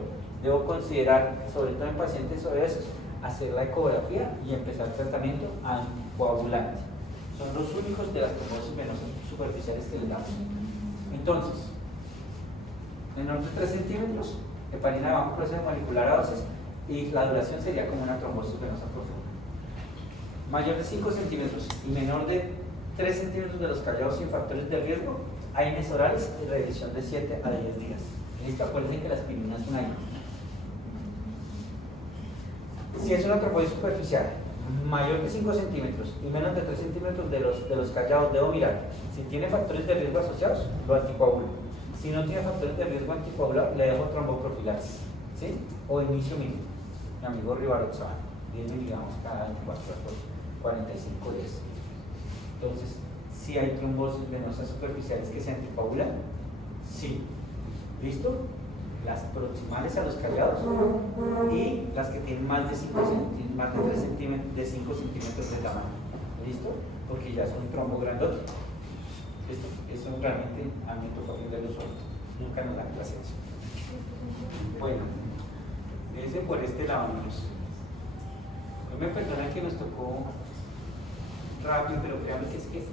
debo considerar, sobre todo en pacientes obesos, hacer la ecografía y empezar el tratamiento anticoagulante. Son los únicos de las trombosis venosas superficiales que le damos. Entonces, menor de 3 centímetros, heparina de bajo proceso molecular a dosis y la duración sería como una trombosis venosa profunda. Mayor de 5 centímetros y menor de 3 centímetros de los callados sin factores de riesgo, AINES orales y revisión de 7 a 10 días. Listo, acuérdense que la aspirina es un AINE. Si es una trombosis superficial mayor de 5 centímetros y menos de 3 centímetros de los callados, debo mirar. Si tiene factores de riesgo asociados, lo anticoagulo. Si no tiene factores de riesgo anticoagulado, le dejo tromboprofilaxis, ¿sí? O inicio mínimo. Mi amigo Rivaroxaban, 10 miligramos cada 24 horas por 45 días. Entonces, si hay trombosis venosas superficiales que se anticoagulan, sí. ¿Listo? Las proximales a los callados y las que tienen más de 5 centímetros, más de 3 centímetros, de 5 centímetros de tamaño. ¿Listo? Porque ya es un trombo grandote. ¿Listo? Eso realmente a mí me toca aprenderlo solo. Nunca nos dan clase de eso. Bueno, ese por este lado, amigos. No me perdonan que nos tocó rápido, pero créanme que es que